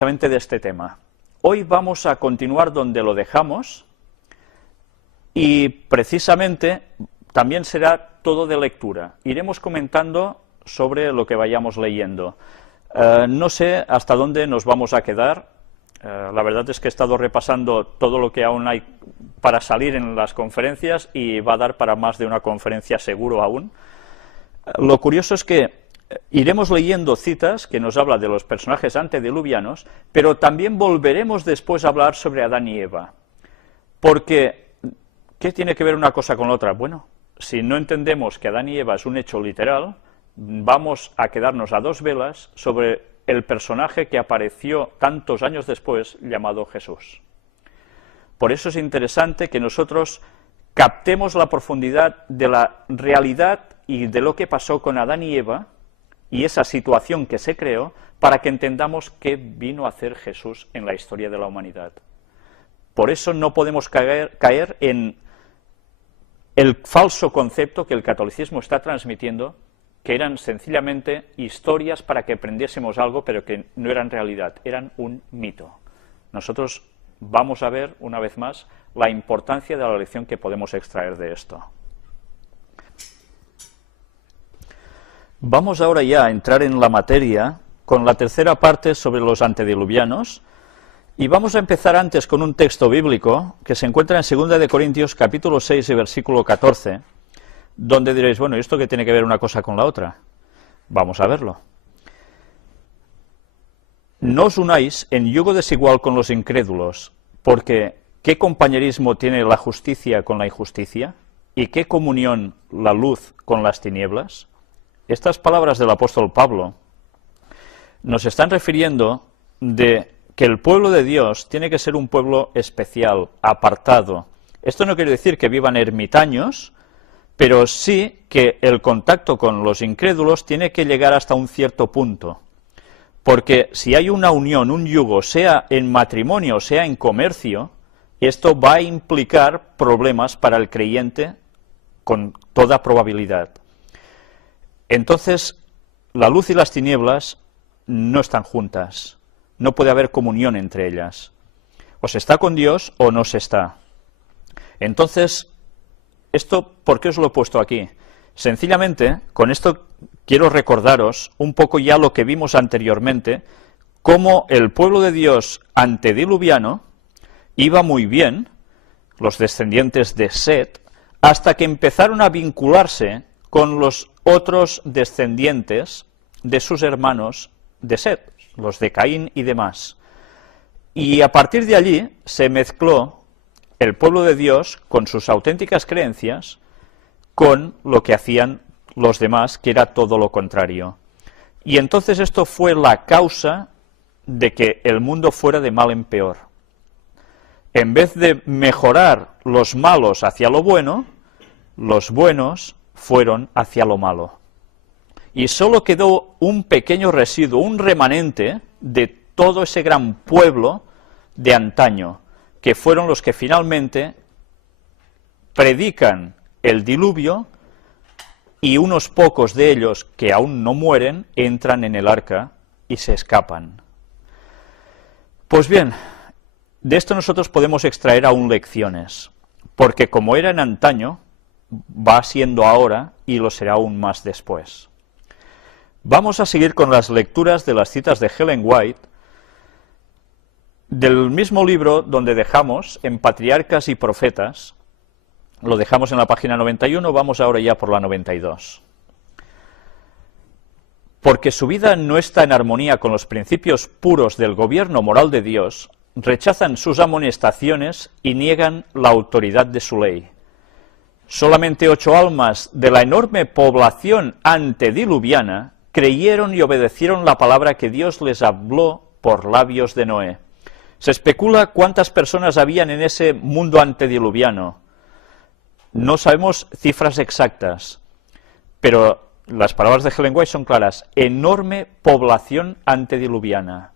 de este tema. Hoy vamos a continuar donde lo dejamos y precisamente también será todo de lectura. Iremos comentando sobre lo que vayamos leyendo. No sé hasta dónde nos vamos a quedar. La verdad es que he estado repasando todo lo que aún hay para salir en las conferencias y va a dar para más de una conferencia seguro aún. Lo curioso es que iremos leyendo citas que nos hablan de los personajes antediluvianos, pero también volveremos después a hablar sobre Adán y Eva. Porque, ¿qué tiene que ver una cosa con la otra? Bueno, si no entendemos que Adán y Eva es un hecho literal, vamos a quedarnos a dos velas sobre el personaje que apareció tantos años después, llamado Jesús. Por eso es interesante que nosotros captemos la profundidad de la realidad y de lo que pasó con Adán y Eva, y esa situación que se creó, para que entendamos qué vino a hacer Jesús en la historia de la humanidad. Por eso no podemos caer en el falso concepto que el catolicismo está transmitiendo, que eran sencillamente historias para que aprendiésemos algo, pero que no eran realidad, eran un mito. Nosotros vamos a ver, una vez más, la importancia de la lección que podemos extraer de esto. Vamos ahora ya a entrar en la materia con la tercera parte sobre los antediluvianos, y vamos a empezar antes con un texto bíblico que se encuentra en 2 de Corintios capítulo 6 y versículo 14, donde diréis, bueno, ¿y esto qué tiene que ver una cosa con la otra? Vamos a verlo. No os unáis en yugo desigual con los incrédulos, porque ¿qué compañerismo tiene la justicia con la injusticia? ¿Y qué comunión la luz con las tinieblas? Estas palabras del apóstol Pablo nos están refiriendo de que el pueblo de Dios tiene que ser un pueblo especial, apartado. Esto no quiere decir que vivan ermitaños, pero sí que el contacto con los incrédulos tiene que llegar hasta un cierto punto. Porque si hay una unión, un yugo, sea en matrimonio, sea en comercio, esto va a implicar problemas para el creyente con toda probabilidad. Entonces, la luz y las tinieblas no están juntas, no puede haber comunión entre ellas. O se está con Dios o no se está. Entonces, ¿esto por qué os lo he puesto aquí? Sencillamente, con esto quiero recordaros un poco ya lo que vimos anteriormente, cómo el pueblo de Dios antediluviano iba muy bien, los descendientes de Set, hasta que empezaron a vincularse con los otros descendientes de sus hermanos de Set, los de Caín y demás. Y a partir de allí se mezcló el pueblo de Dios con sus auténticas creencias con lo que hacían los demás, que era todo lo contrario. Y entonces esto fue la causa de que el mundo fuera de mal en peor. En vez de mejorar los malos hacia lo bueno, los buenos fueron hacia lo malo. Y solo quedó un pequeño residuo, un remanente de todo ese gran pueblo de antaño, que fueron los que finalmente predican el diluvio, y unos pocos de ellos que aún no mueren entran en el arca y se escapan. Pues bien, de esto nosotros podemos extraer aún lecciones, porque como era en antaño, va siendo ahora y lo será aún más después. Vamos a seguir con las lecturas de las citas de Ellen White, del mismo libro donde dejamos, en Patriarcas y Profetas. Lo dejamos en la página 91, vamos ahora ya por la 92. Porque su vida no está en armonía con los principios puros del gobierno moral de Dios, rechazan sus amonestaciones y niegan la autoridad de su ley. Solamente 8 almas de la enorme población antediluviana creyeron y obedecieron la palabra que Dios les habló por labios de Noé. Se especula cuántas personas habían en ese mundo antediluviano. No sabemos cifras exactas, pero las palabras de Ellen White son claras. Enorme población antediluviana.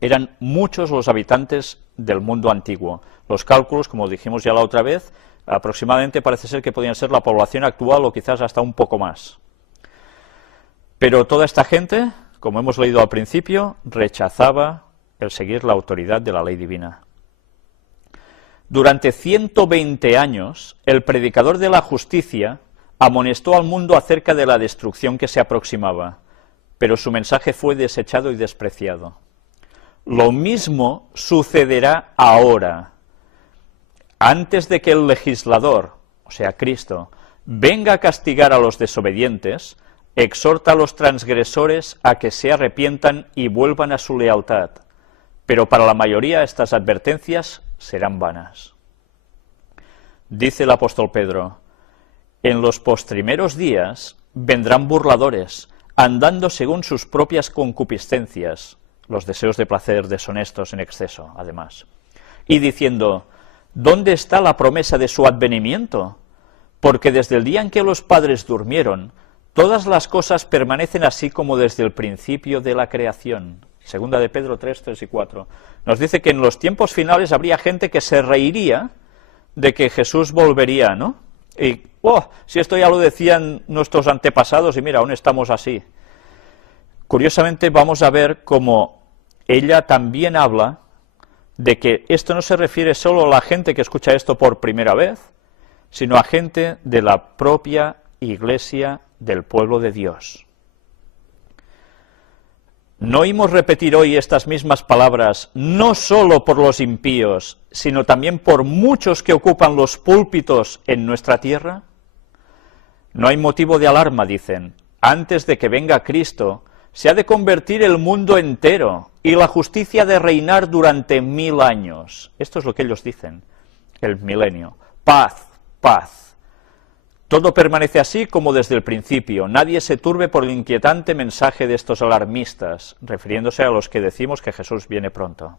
Eran muchos los habitantes del mundo antiguo. Los cálculos, como dijimos ya la otra vez, aproximadamente parece ser que podían ser la población actual o quizás hasta un poco más. Pero toda esta gente, como hemos leído al principio, rechazaba el seguir la autoridad de la ley divina. Durante 120 años, el predicador de la justicia amonestó al mundo acerca de la destrucción que se aproximaba, pero su mensaje fue desechado y despreciado. Lo mismo sucederá ahora. Antes de que el legislador, o sea, Cristo, venga a castigar a los desobedientes, exhorta a los transgresores a que se arrepientan y vuelvan a su lealtad, pero para la mayoría estas advertencias serán vanas. Dice el apóstol Pedro: en los postrimeros días vendrán burladores, andando según sus propias concupiscencias, los deseos de placer deshonestos en exceso, además, y diciendo: ¿dónde está la promesa de su advenimiento? Porque desde el día en que los padres durmieron, todas las cosas permanecen así como desde el principio de la creación. Segunda de Pedro 3, 3 y 4. Nos dice que en los tiempos finales habría gente que se reiría de que Jesús volvería, ¿no? Y, si esto ya lo decían nuestros antepasados y mira, aún estamos así. Curiosamente vamos a ver cómo ella también habla de que esto no se refiere solo a la gente que escucha esto por primera vez, sino a gente de la propia Iglesia del pueblo de Dios. ¿No oímos repetir hoy estas mismas palabras no solo por los impíos, sino también por muchos que ocupan los púlpitos en nuestra tierra? No hay motivo de alarma, dicen. Antes de que venga Cristo, se ha de convertir el mundo entero y la justicia de reinar durante 1000 años. Esto es lo que ellos dicen, el milenio. Paz, paz. Todo permanece así como desde el principio. Nadie se turbe por el inquietante mensaje de estos alarmistas, refiriéndose a los que decimos que Jesús viene pronto.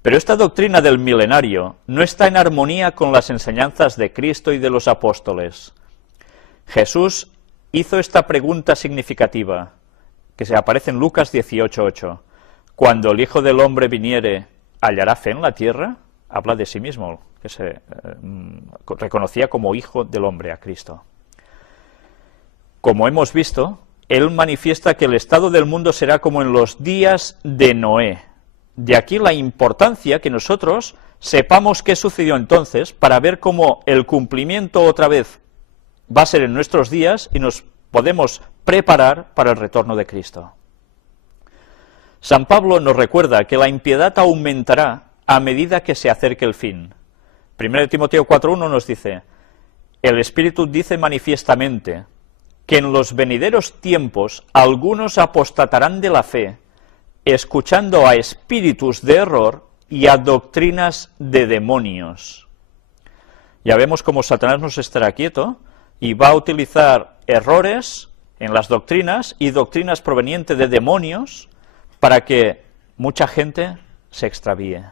Pero esta doctrina del milenario no está en armonía con las enseñanzas de Cristo y de los apóstoles. Jesús hizo esta pregunta significativa, que se aparece en Lucas 18:8. Cuando el Hijo del Hombre viniere, ¿hallará fe en la tierra? Habla de sí mismo, que se reconocía como Hijo del Hombre a Cristo. Como hemos visto, Él manifiesta que el estado del mundo será como en los días de Noé. De aquí la importancia que nosotros sepamos qué sucedió entonces, para ver cómo el cumplimiento otra vez va a ser en nuestros días y nos podemos preparar para el retorno de Cristo. San Pablo nos recuerda que la impiedad aumentará a medida que se acerque el fin. 1 Timoteo 4:1 nos dice: el Espíritu dice manifiestamente que en los venideros tiempos algunos apostatarán de la fe, escuchando a espíritus de error y a doctrinas de demonios. Ya vemos cómo Satanás no estará quieto y va a utilizar errores en las doctrinas y doctrinas provenientes de demonios para que mucha gente se extravíe.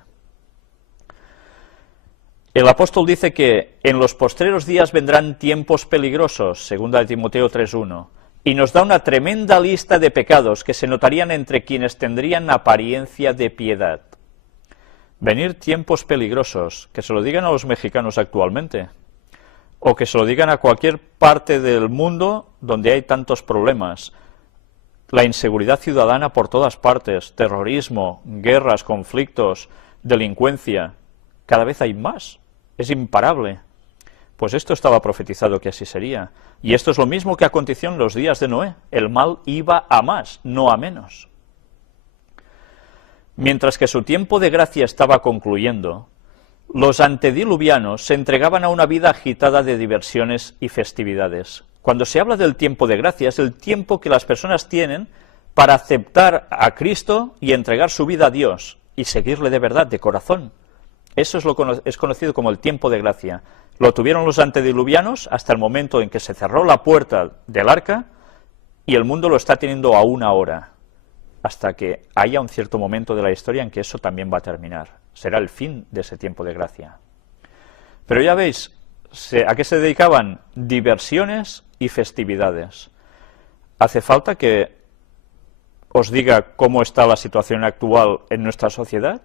El apóstol dice que en los postreros días vendrán tiempos peligrosos, 2 Timoteo 3:1, y nos da una tremenda lista de pecados que se notarían entre quienes tendrían apariencia de piedad. Venir tiempos peligrosos, que se lo digan a los mexicanos actualmente, o que se lo digan a cualquier parte del mundo donde hay tantos problemas. La inseguridad ciudadana por todas partes, terrorismo, guerras, conflictos, delincuencia, cada vez hay más. Es imparable. Pues esto estaba profetizado que así sería. Y esto es lo mismo que aconteció en los días de Noé. El mal iba a más, no a menos. Mientras que su tiempo de gracia estaba concluyendo, los antediluvianos se entregaban a una vida agitada de diversiones y festividades. Cuando se habla del tiempo de gracia, es el tiempo que las personas tienen para aceptar a Cristo y entregar su vida a Dios y seguirle de verdad, de corazón. Eso es conocido como el tiempo de gracia. Lo tuvieron los antediluvianos hasta el momento en que se cerró la puerta del arca, y el mundo lo está teniendo aún ahora, hasta que haya un cierto momento de la historia en que eso también va a terminar. Será el fin de ese tiempo de gracia. Pero ya veis, ¿a qué se dedicaban? Diversiones y festividades. ¿Hace falta que os diga cómo está la situación actual en nuestra sociedad?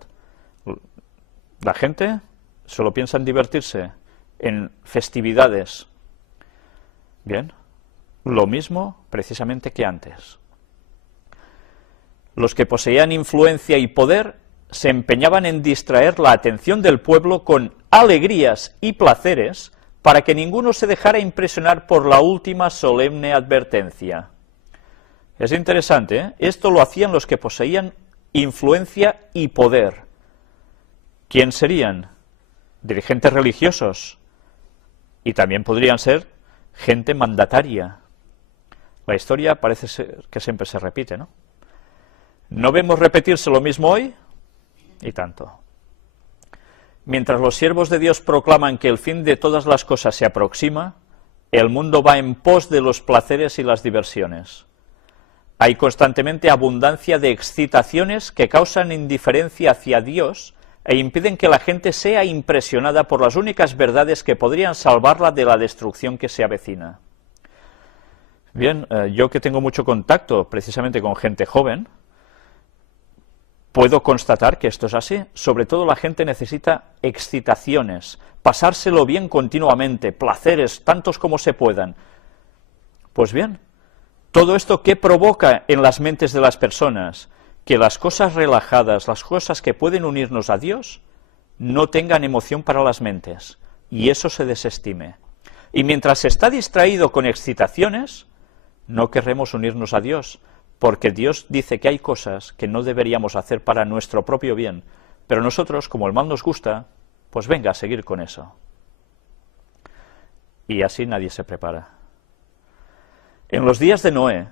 La gente solo piensa en divertirse, en festividades. Bien, lo mismo precisamente que antes. Los que poseían influencia y poder se empeñaban en distraer la atención del pueblo con alegrías y placeres para que ninguno se dejara impresionar por la última solemne advertencia. Es interesante, ¿eh? Esto lo hacían los que poseían influencia y poder. ¿Quién serían? Dirigentes religiosos. Y también podrían ser gente mandataria. La historia parece ser que siempre se repite, ¿no? ¿No vemos repetirse lo mismo hoy? Y tanto. Mientras los siervos de Dios proclaman que el fin de todas las cosas se aproxima, el mundo va en pos de los placeres y las diversiones. Hay constantemente abundancia de excitaciones que causan indiferencia hacia Dios e impiden que la gente sea impresionada por las únicas verdades que podrían salvarla de la destrucción que se avecina. Bien, yo que tengo mucho contacto precisamente con gente joven, puedo constatar que esto es así. Sobre todo la gente necesita excitaciones, pasárselo bien continuamente, placeres, tantos como se puedan. Pues bien, todo esto ¿qué provoca en las mentes de las personas? Que las cosas relajadas, las cosas que pueden unirnos a Dios, no tengan emoción para las mentes, y eso se desestime. Y mientras se está distraído con excitaciones, no querremos unirnos a Dios, porque Dios dice que hay cosas que no deberíamos hacer para nuestro propio bien, pero nosotros, como el mal nos gusta, pues venga a seguir con eso. Y así nadie se prepara. En los días de Noé,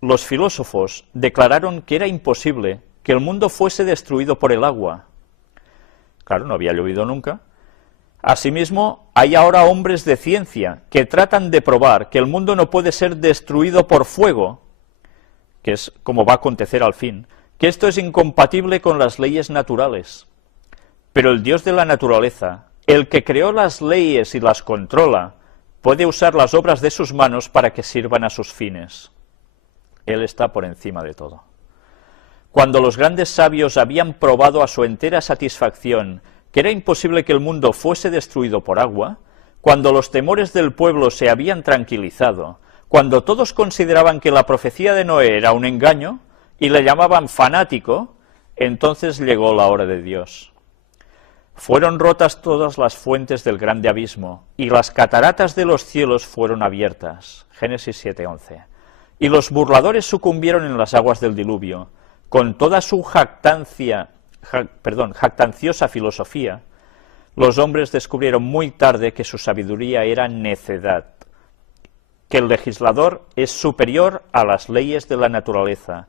los filósofos declararon que era imposible que el mundo fuese destruido por el agua. Claro, no había llovido nunca. Asimismo, hay ahora hombres de ciencia que tratan de probar que el mundo no puede ser destruido por fuego, que es como va a acontecer al fin, que esto es incompatible con las leyes naturales. Pero el Dios de la naturaleza, el que creó las leyes y las controla, puede usar las obras de sus manos para que sirvan a sus fines. Él está por encima de todo. Cuando los grandes sabios habían probado a su entera satisfacción que era imposible que el mundo fuese destruido por agua, cuando los temores del pueblo se habían tranquilizado, cuando todos consideraban que la profecía de Noé era un engaño y le llamaban fanático, entonces llegó la hora de Dios. Fueron rotas todas las fuentes del grande abismo, y las cataratas de los cielos fueron abiertas. Génesis 7:11. Y los burladores sucumbieron en las aguas del diluvio. Con toda su jactanciosa filosofía, los hombres descubrieron muy tarde que su sabiduría era necedad, que el legislador es superior a las leyes de la naturaleza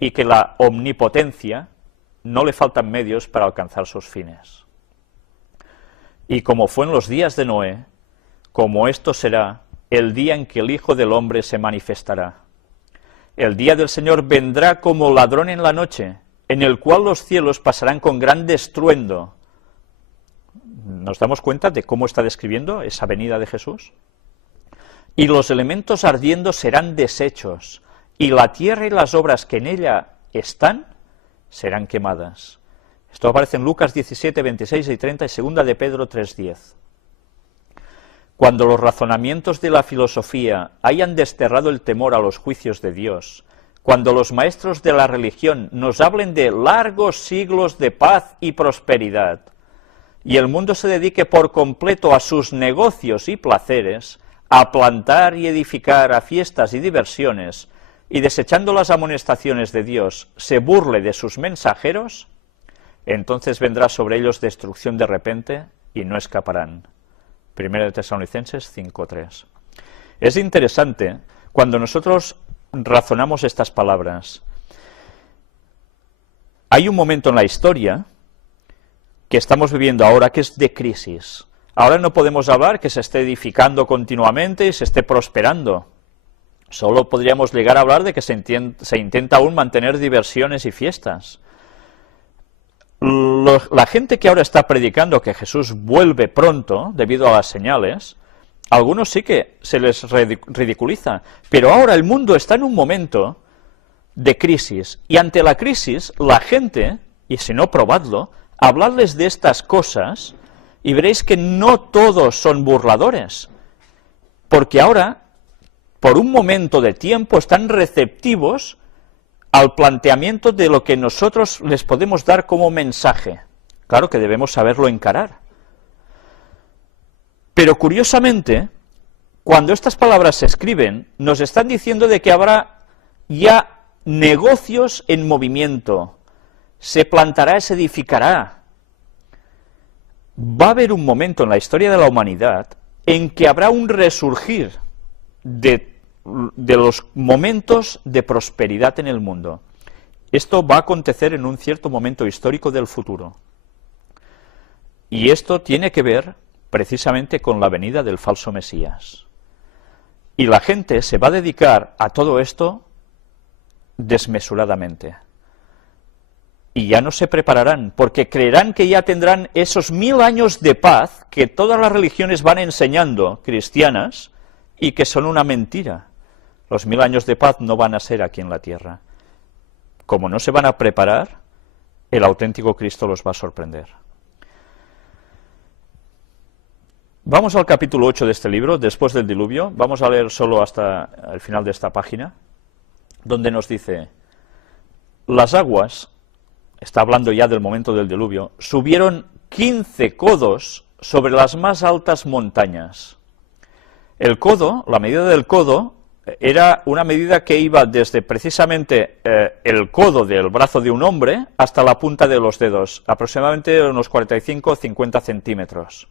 y que la omnipotencia no le faltan medios para alcanzar sus fines. Y como fue en los días de Noé, como esto será el día en que el Hijo del Hombre se manifestará. El día del Señor vendrá como ladrón en la noche, en el cual los cielos pasarán con gran estruendo. ¿Nos damos cuenta de cómo está describiendo esa venida de Jesús? Y los elementos ardiendo serán deshechos, y la tierra y las obras que en ella están serán quemadas. Esto aparece en Lucas 17, 26 y 30 y 2 de Pedro 3:10. Cuando los razonamientos de la filosofía hayan desterrado el temor a los juicios de Dios, cuando los maestros de la religión nos hablen de largos siglos de paz y prosperidad, y el mundo se dedique por completo a sus negocios y placeres, a plantar y edificar, a fiestas y diversiones, y desechando las amonestaciones de Dios, se burle de sus mensajeros, entonces vendrá sobre ellos destrucción de repente y no escaparán. 1 de Tesalonicenses 5:3. Es interesante cuando nosotros razonamos estas palabras. Hay un momento en la historia que estamos viviendo ahora que es de crisis. Ahora no podemos hablar que se esté edificando continuamente y se esté prosperando. Solo podríamos llegar a hablar de que se intenta aún mantener diversiones y fiestas. La gente que ahora está predicando que Jesús vuelve pronto, debido a las señales, algunos sí que se les ridiculiza, pero ahora el mundo está en un momento de crisis, y ante la crisis, la gente, y si no, probadlo, hablarles de estas cosas, y veréis que no todos son burladores, porque ahora, por un momento de tiempo, están receptivos al planteamiento de lo que nosotros les podemos dar como mensaje. Claro que debemos saberlo encarar. Pero curiosamente, cuando estas palabras se escriben, nos están diciendo de que habrá ya negocios en movimiento, se plantará, se edificará. Va a haber un momento en la historia de la humanidad en que habrá un resurgir de los momentos de prosperidad en el mundo. Esto va a acontecer en un cierto momento histórico del futuro. Y esto tiene que ver precisamente con la venida del falso Mesías. Y la gente se va a dedicar a todo esto desmesuradamente. Y ya no se prepararán, porque creerán que ya tendrán esos 1000 años de paz que todas las religiones van enseñando, cristianas, y que son una mentira. Los 1000 años de paz no van a ser aquí en la tierra. Como no se van a preparar, el auténtico Cristo los va a sorprender. Vamos al capítulo 8 de este libro, después del diluvio. Vamos a leer solo hasta el final de esta página, donde nos dice: las aguas, está hablando ya del momento del diluvio, subieron 15 codos sobre las más altas montañas. El codo, la medida del codo, era una medida que iba desde precisamente el codo del brazo de un hombre hasta la punta de los dedos, aproximadamente unos 45 o 50 centímetros.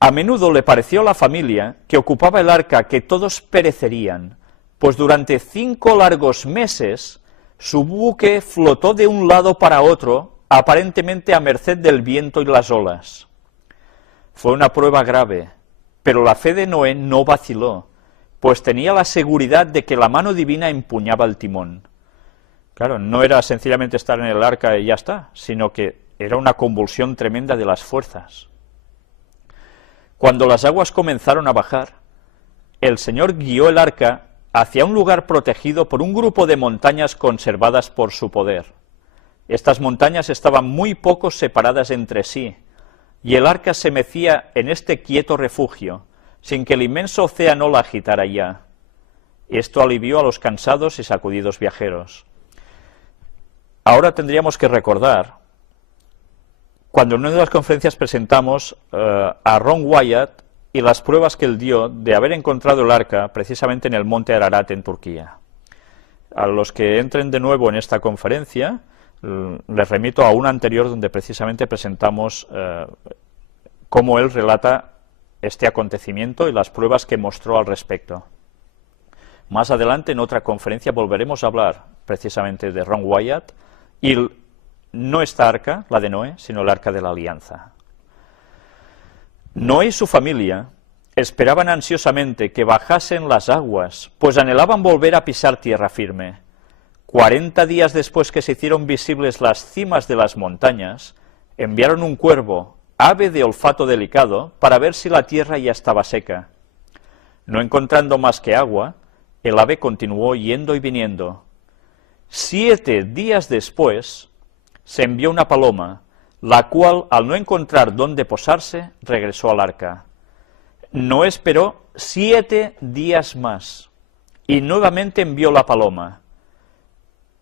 A menudo le pareció a la familia que ocupaba el arca que todos perecerían, pues durante 5 largos meses su buque flotó de un lado para otro, aparentemente a merced del viento y las olas. Fue una prueba grave, pero la fe de Noé no vaciló, pues tenía la seguridad de que la mano divina empuñaba el timón. Claro, no era sencillamente estar en el arca y ya está, sino que era una convulsión tremenda de las fuerzas. Cuando las aguas comenzaron a bajar, el Señor guió el arca hacia un lugar protegido por un grupo de montañas conservadas por su poder. Estas montañas estaban muy poco separadas entre sí, y el arca se mecía en este quieto refugio, sin que el inmenso océano la agitara ya. Esto alivió a los cansados y sacudidos viajeros. Ahora tendríamos que recordar, cuando en una de las conferencias presentamos a Ron Wyatt y las pruebas que él dio de haber encontrado el arca precisamente en el monte Ararat en Turquía. A los que entren de nuevo en esta conferencia, les remito a una anterior donde precisamente presentamos cómo él relata este acontecimiento y las pruebas que mostró al respecto. Más adelante, en otra conferencia, volveremos a hablar precisamente de Ron Wyatt y no esta arca, la de Noé, sino el arca de la alianza. Noé y su familia esperaban ansiosamente que bajasen las aguas, pues anhelaban volver a pisar tierra firme. 40 días después que se hicieron visibles las cimas de las montañas, enviaron un cuervo, ave de olfato delicado, para ver si la tierra ya estaba seca. No encontrando más que agua, el ave continuó yendo y viniendo. 7 días después, se envió una paloma, la cual, al no encontrar dónde posarse, regresó al arca. Noé esperó 7 días más, y nuevamente envió la paloma.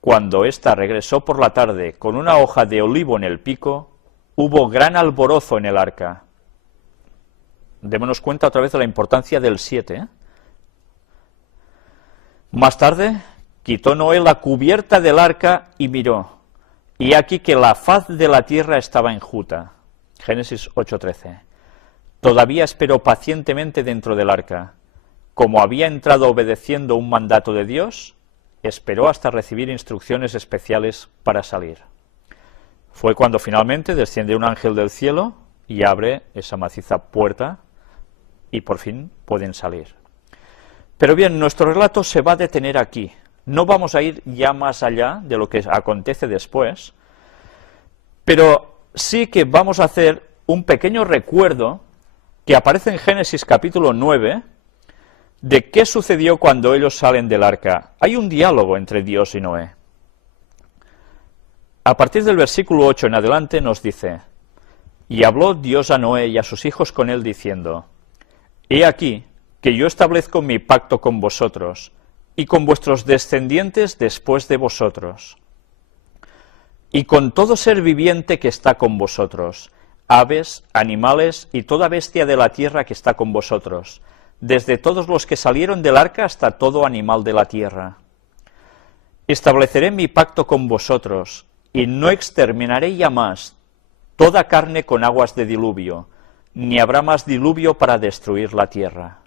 Cuando ésta regresó por la tarde con una hoja de olivo en el pico, hubo gran alborozo en el arca. Démonos cuenta otra vez de la importancia del 7. Más tarde, quitó Noé la cubierta del arca y miró, y aquí que la faz de la tierra estaba enjuta. Génesis 8:13. Todavía esperó pacientemente dentro del arca. Como había entrado obedeciendo un mandato de Dios, esperó hasta recibir instrucciones especiales para salir. Fue cuando finalmente desciende un ángel del cielo y abre esa maciza puerta y por fin pueden salir. Pero bien, nuestro relato se va a detener aquí. No vamos a ir ya más allá de lo que acontece después, pero sí que vamos a hacer un pequeño recuerdo que aparece en Génesis capítulo 9, de qué sucedió cuando ellos salen del arca. Hay un diálogo entre Dios y Noé. A partir del versículo 8 en adelante nos dice: y habló Dios a Noé y a sus hijos con él diciendo: he aquí que yo establezco mi pacto con vosotros, y con vuestros descendientes después de vosotros, y con todo ser viviente que está con vosotros, aves, animales y toda bestia de la tierra que está con vosotros, desde todos los que salieron del arca hasta todo animal de la tierra. Estableceré mi pacto con vosotros, y no exterminaré ya más toda carne con aguas de diluvio, ni habrá más diluvio para destruir la tierra.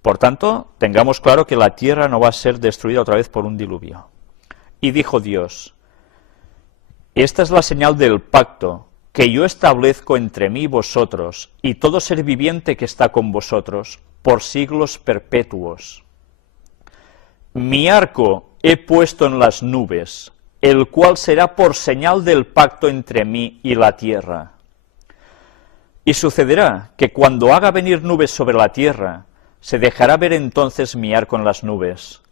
Por tanto, tengamos claro que la tierra no va a ser destruida otra vez por un diluvio. Y dijo Dios: esta es la señal del pacto que yo establezco entre mí y vosotros, y todo ser viviente que está con vosotros, por siglos perpetuos. Mi arco he puesto en las nubes, el cual será por señal del pacto entre mí y la tierra. Y sucederá que cuando haga venir nubes sobre la tierra, se dejará ver entonces mi arco en las nubes,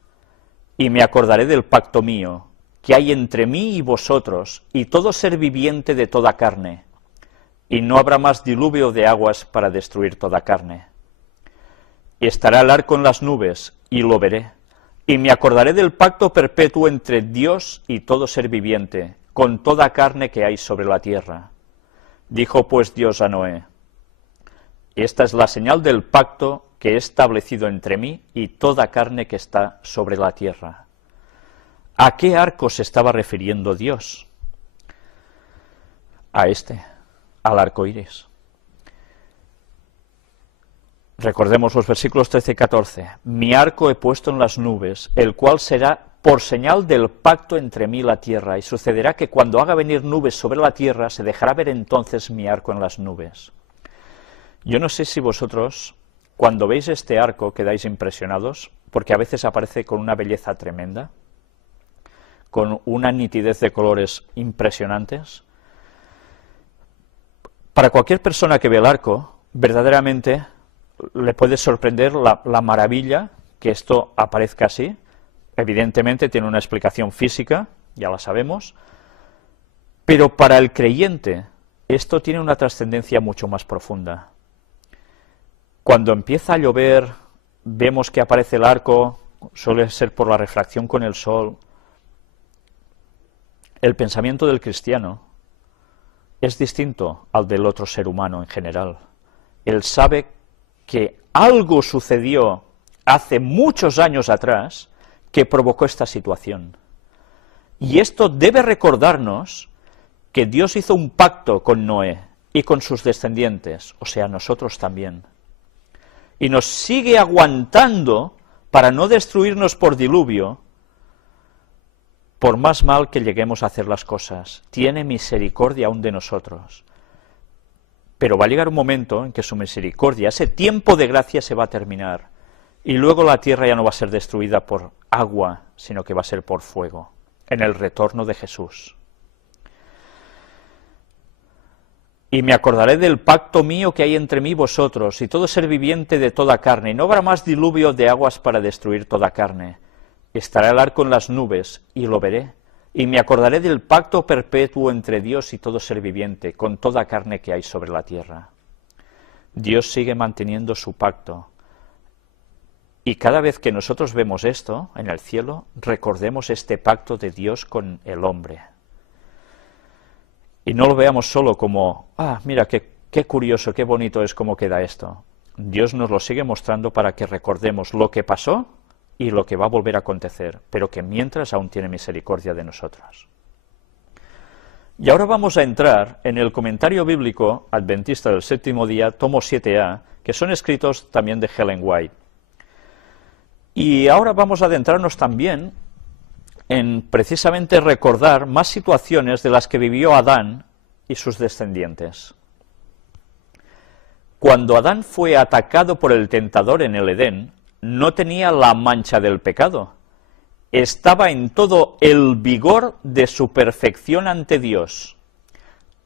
y me acordaré del pacto mío, que hay entre mí y vosotros, y todo ser viviente de toda carne, y no habrá más diluvio de aguas para destruir toda carne. Estará el arco en las nubes, y lo veré, y me acordaré del pacto perpetuo entre Dios y todo ser viviente, con toda carne que hay sobre la tierra. Dijo pues Dios a Noé: esta es la señal del pacto que he establecido entre mí y toda carne que está sobre la tierra. ¿A qué arco se estaba refiriendo Dios? Al arco iris. Recordemos los versículos 13 y 14. Mi arco he puesto en las nubes, el cual será por señal del pacto entre mí y la tierra, y sucederá que cuando haga venir nubes sobre la tierra, se dejará ver entonces mi arco en las nubes. Yo no sé si vosotros, cuando veis este arco, quedáis impresionados, porque a veces aparece con una belleza tremenda, con una nitidez de colores impresionantes. Para cualquier persona que ve el arco, verdaderamente le puede sorprender la maravilla que esto aparezca así. Evidentemente tiene una explicación física, ya la sabemos, pero para el creyente esto tiene una trascendencia mucho más profunda. Cuando empieza a llover, vemos que aparece el arco, suele ser por la refracción con el sol. El pensamiento del cristiano es distinto al del otro ser humano en general. Él sabe que algo sucedió hace muchos años atrás que provocó esta situación. Y esto debe recordarnos que Dios hizo un pacto con Noé y con sus descendientes, o sea, nosotros también. Y nos sigue aguantando para no destruirnos por diluvio, por más mal que lleguemos a hacer las cosas. Tiene misericordia aún de nosotros. Pero va a llegar un momento en que su misericordia, ese tiempo de gracia, se va a terminar. Y luego la tierra ya no va a ser destruida por agua, sino que va a ser por fuego, en el retorno de Jesús. Y me acordaré del pacto mío que hay entre mí y vosotros, y todo ser viviente de toda carne, y no habrá más diluvio de aguas para destruir toda carne. Estará el arco en las nubes, y lo veré, y me acordaré del pacto perpetuo entre Dios y todo ser viviente, con toda carne que hay sobre la tierra. Dios sigue manteniendo su pacto, y cada vez que nosotros vemos esto en el cielo, recordemos este pacto de Dios con el hombre. Y no lo veamos solo como, mira, qué curioso, qué bonito es cómo queda esto. Dios nos lo sigue mostrando para que recordemos lo que pasó y lo que va a volver a acontecer, pero que mientras aún tiene misericordia de nosotros. Y ahora vamos a entrar en el comentario bíblico adventista del séptimo día, tomo 7a, que son escritos también de Ellen White. Y ahora vamos a adentrarnos también en precisamente recordar más situaciones de las que vivió Adán y sus descendientes. Cuando Adán fue atacado por el tentador en el Edén, no tenía la mancha del pecado. Estaba en todo el vigor de su perfección ante Dios.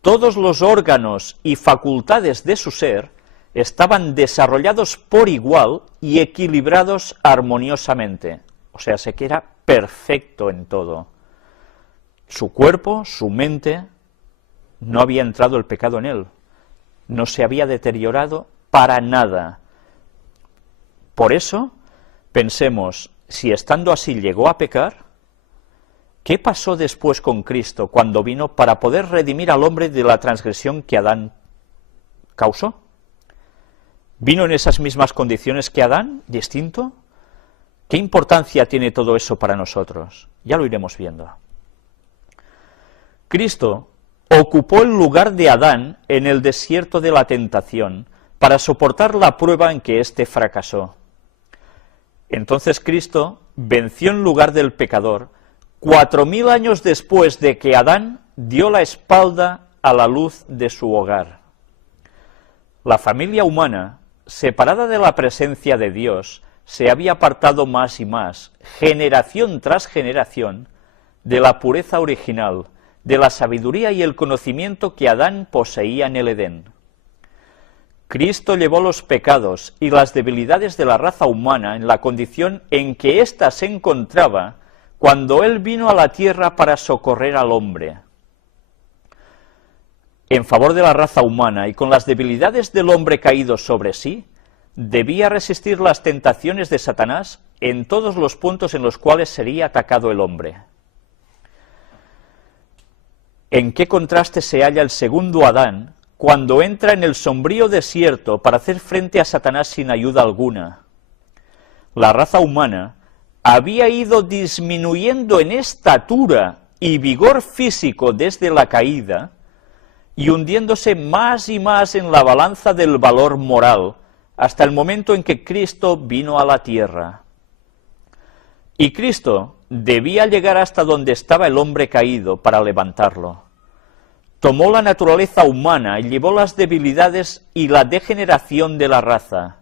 Todos los órganos y facultades de su ser estaban desarrollados por igual y equilibrados armoniosamente. O sea, sé que era perfecto en todo. Su cuerpo, su mente, no había entrado el pecado en él. No se había deteriorado para nada. Por eso, pensemos, si estando así llegó a pecar, ¿qué pasó después con Cristo cuando vino para poder redimir al hombre de la transgresión que Adán causó? ¿Vino en esas mismas condiciones que Adán, distinto? ¿Qué importancia tiene todo eso para nosotros? Ya lo iremos viendo. Cristo ocupó el lugar de Adán en el desierto de la tentación para soportar la prueba en que éste fracasó. Entonces Cristo venció en lugar del pecador 4000 años después de que Adán dio la espalda a la luz de su hogar. La familia humana, separada de la presencia de Dios, se había apartado más y más, generación tras generación, de la pureza original, de la sabiduría y el conocimiento que Adán poseía en el Edén. Cristo llevó los pecados y las debilidades de la raza humana en la condición en que ésta se encontraba cuando Él vino a la tierra para socorrer al hombre. En favor de la raza humana y con las debilidades del hombre caído sobre sí, debía resistir las tentaciones de Satanás en todos los puntos en los cuales sería atacado el hombre. ¿En qué contraste se halla el segundo Adán cuando entra en el sombrío desierto para hacer frente a Satanás sin ayuda alguna? La raza humana había ido disminuyendo en estatura y vigor físico desde la caída y hundiéndose más y más en la balanza del valor moral hasta el momento en que Cristo vino a la tierra. Y Cristo debía llegar hasta donde estaba el hombre caído para levantarlo. Tomó la naturaleza humana y llevó las debilidades y la degeneración de la raza.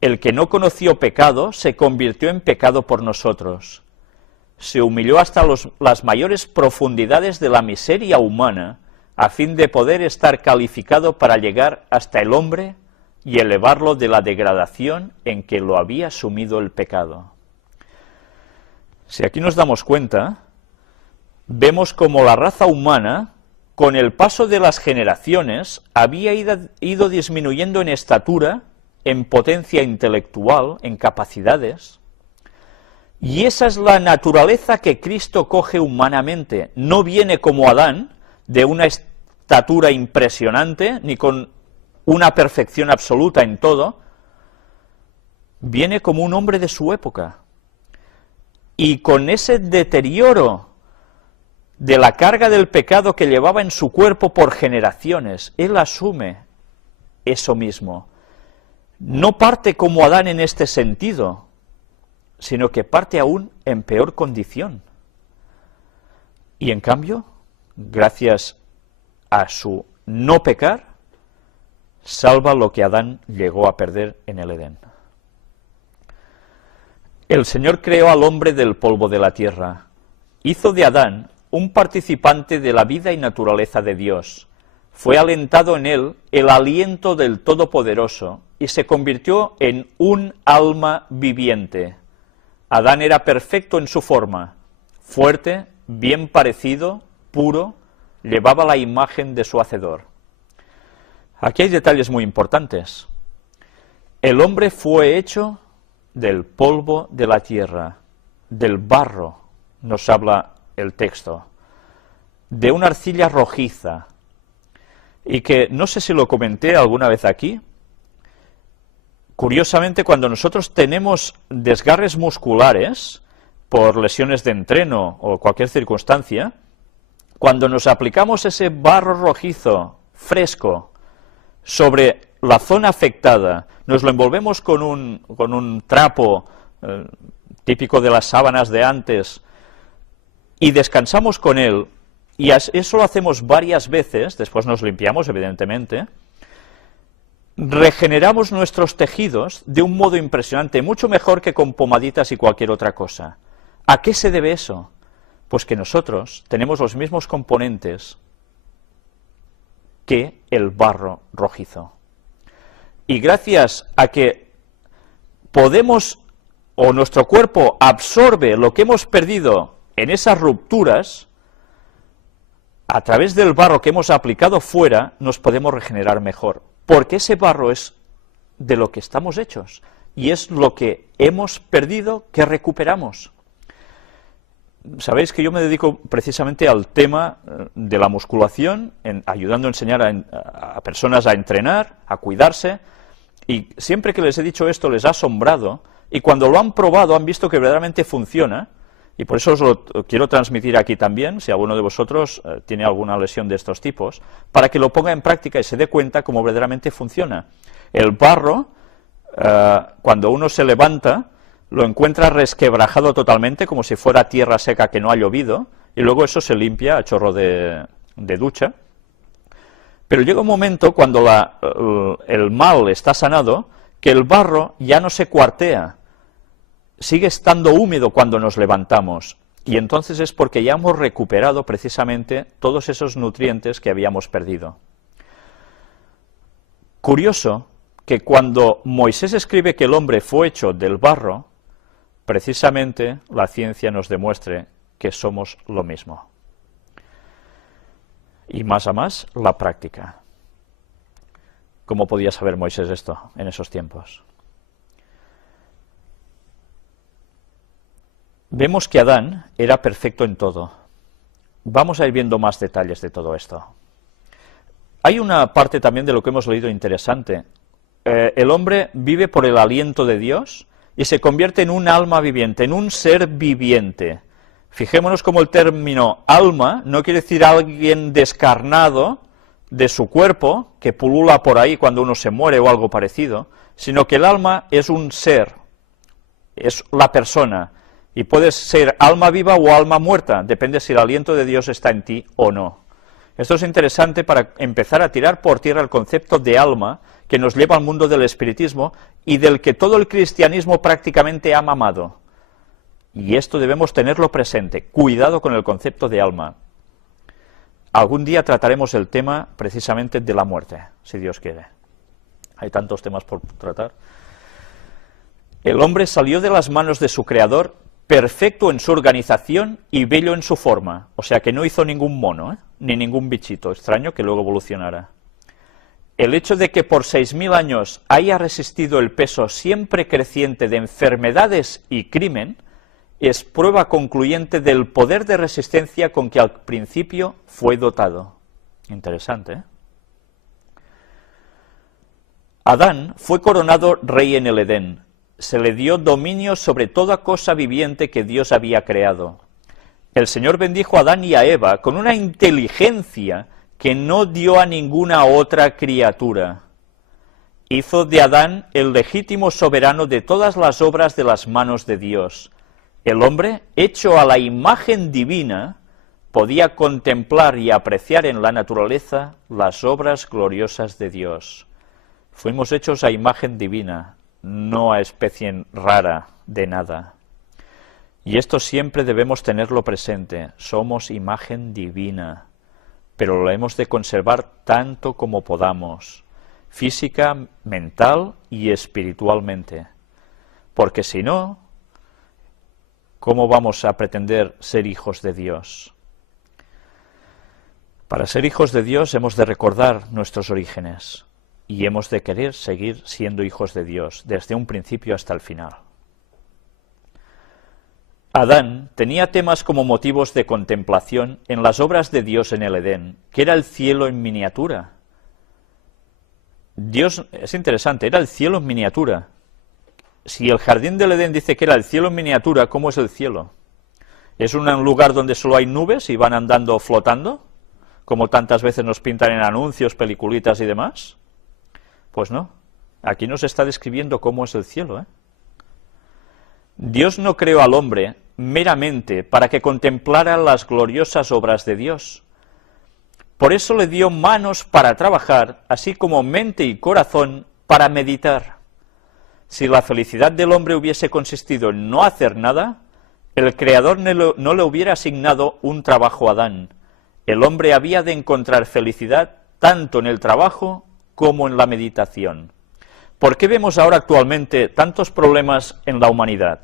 El que no conoció pecado se convirtió en pecado por nosotros. Se humilló hasta las mayores profundidades de la miseria humana a fin de poder estar calificado para llegar hasta el hombre y elevarlo de la degradación en que lo había sumido el pecado. Si aquí nos damos cuenta, vemos como la raza humana, con el paso de las generaciones, había ido disminuyendo en estatura, en potencia intelectual, en capacidades, y esa es la naturaleza que Cristo coge humanamente. No viene como Adán, de una estatura impresionante, ni con una perfección absoluta en todo, viene como un hombre de su época, y con ese deterioro de la carga del pecado que llevaba en su cuerpo por generaciones, él asume eso mismo. No parte como Adán en este sentido, sino que parte aún en peor condición. Y en cambio, gracias a su no pecar, salva lo que Adán llegó a perder en el Edén. El Señor creó al hombre del polvo de la tierra, hizo de Adán un participante de la vida y naturaleza de Dios, fue alentado en él el aliento del Todopoderoso y se convirtió en un alma viviente. Adán era perfecto en su forma, fuerte, bien parecido, puro, llevaba la imagen de su Hacedor. Aquí hay detalles muy importantes. El hombre fue hecho del polvo de la tierra, del barro, nos habla el texto, de una arcilla rojiza, y que, no sé si lo comenté alguna vez aquí, curiosamente cuando nosotros tenemos desgarres musculares, por lesiones de entreno o cualquier circunstancia, cuando nos aplicamos ese barro rojizo, fresco, sobre la zona afectada, nos lo envolvemos con un trapo típico de las sábanas de antes, y descansamos con él, y eso lo hacemos varias veces, después nos limpiamos, evidentemente, regeneramos nuestros tejidos de un modo impresionante, mucho mejor que con pomaditas y cualquier otra cosa. ¿A qué se debe eso? Pues que nosotros tenemos los mismos componentes que el barro rojizo. Y gracias a que podemos, o nuestro cuerpo absorbe lo que hemos perdido en esas rupturas, a través del barro que hemos aplicado fuera, nos podemos regenerar mejor, porque ese barro es de lo que estamos hechos, y es lo que hemos perdido que recuperamos. Sabéis que yo me dedico precisamente al tema de la musculación, ayudando a enseñar a personas a entrenar, a cuidarse, y siempre que les he dicho esto les ha asombrado, y cuando lo han probado han visto que verdaderamente funciona, y por eso os lo quiero transmitir aquí también, si alguno de vosotros tiene alguna lesión de estos tipos, para que lo ponga en práctica y se dé cuenta cómo verdaderamente funciona. El barro, cuando uno se levanta, lo encuentra resquebrajado totalmente, como si fuera tierra seca que no ha llovido, y luego eso se limpia a chorro de ducha. Pero llega un momento cuando el mal está sanado, que el barro ya no se cuartea, sigue estando húmedo cuando nos levantamos, y entonces es porque ya hemos recuperado precisamente todos esos nutrientes que habíamos perdido. Curioso que cuando Moisés escribe que el hombre fue hecho del barro, precisamente la ciencia nos demuestre que somos lo mismo. Y más a más, la práctica. ¿Cómo podía saber Moisés esto en esos tiempos? Vemos que Adán era perfecto en todo. Vamos a ir viendo más detalles de todo esto. Hay una parte también de lo que hemos leído interesante. El hombre vive por el aliento de Dios y se convierte en un alma viviente, en un ser viviente. Fijémonos como el término alma no quiere decir alguien descarnado de su cuerpo, que pulula por ahí cuando uno se muere o algo parecido, sino que el alma es un ser, es la persona, y puedes ser alma viva o alma muerta, depende si el aliento de Dios está en ti o no. Esto es interesante para empezar a tirar por tierra el concepto de alma, que nos lleva al mundo del espiritismo, y del que todo el cristianismo prácticamente ha mamado. Y esto debemos tenerlo presente, cuidado con el concepto de alma. Algún día trataremos el tema precisamente de la muerte, si Dios quiere. Hay tantos temas por tratar. El hombre salió de las manos de su Creador perfecto en su organización y bello en su forma, o sea que no hizo ningún mono, ni ningún bichito extraño que luego evolucionara. El hecho de que por 6000 años haya resistido el peso siempre creciente de enfermedades y crimen, es prueba concluyente del poder de resistencia con que al principio fue dotado. Interesante, ¿eh? Adán fue coronado rey en el Edén. Se le dio dominio sobre toda cosa viviente que Dios había creado. El Señor bendijo a Adán y a Eva con una inteligencia que no dio a ninguna otra criatura. Hizo de Adán el legítimo soberano de todas las obras de las manos de Dios. El hombre, hecho a la imagen divina, podía contemplar y apreciar en la naturaleza las obras gloriosas de Dios. Fuimos hechos a imagen divina, no a especie rara de nada. Y esto siempre debemos tenerlo presente, somos imagen divina, pero lo hemos de conservar tanto como podamos, física, mental y espiritualmente, porque si no, ¿cómo vamos a pretender ser hijos de Dios? Para ser hijos de Dios hemos de recordar nuestros orígenes y hemos de querer seguir siendo hijos de Dios desde un principio hasta el final. Adán tenía temas como motivos de contemplación en las obras de Dios en el Edén, que era el cielo en miniatura. Dios, es interesante, era el cielo en miniatura. Si el jardín del Edén dice que era el cielo en miniatura, ¿cómo es el cielo? ¿Es un lugar donde solo hay nubes y van andando flotando, como tantas veces nos pintan en anuncios, peliculitas y demás? Pues no, aquí nos está describiendo cómo es el cielo, ¿eh? Dios no creó al hombre meramente para que contemplara las gloriosas obras de Dios. Por eso le dio manos para trabajar, así como mente y corazón para meditar. Si la felicidad del hombre hubiese consistido en no hacer nada, el Creador no le hubiera asignado un trabajo a Adán. El hombre había de encontrar felicidad tanto en el trabajo como en la meditación. ¿Por qué vemos ahora actualmente tantos problemas en la humanidad?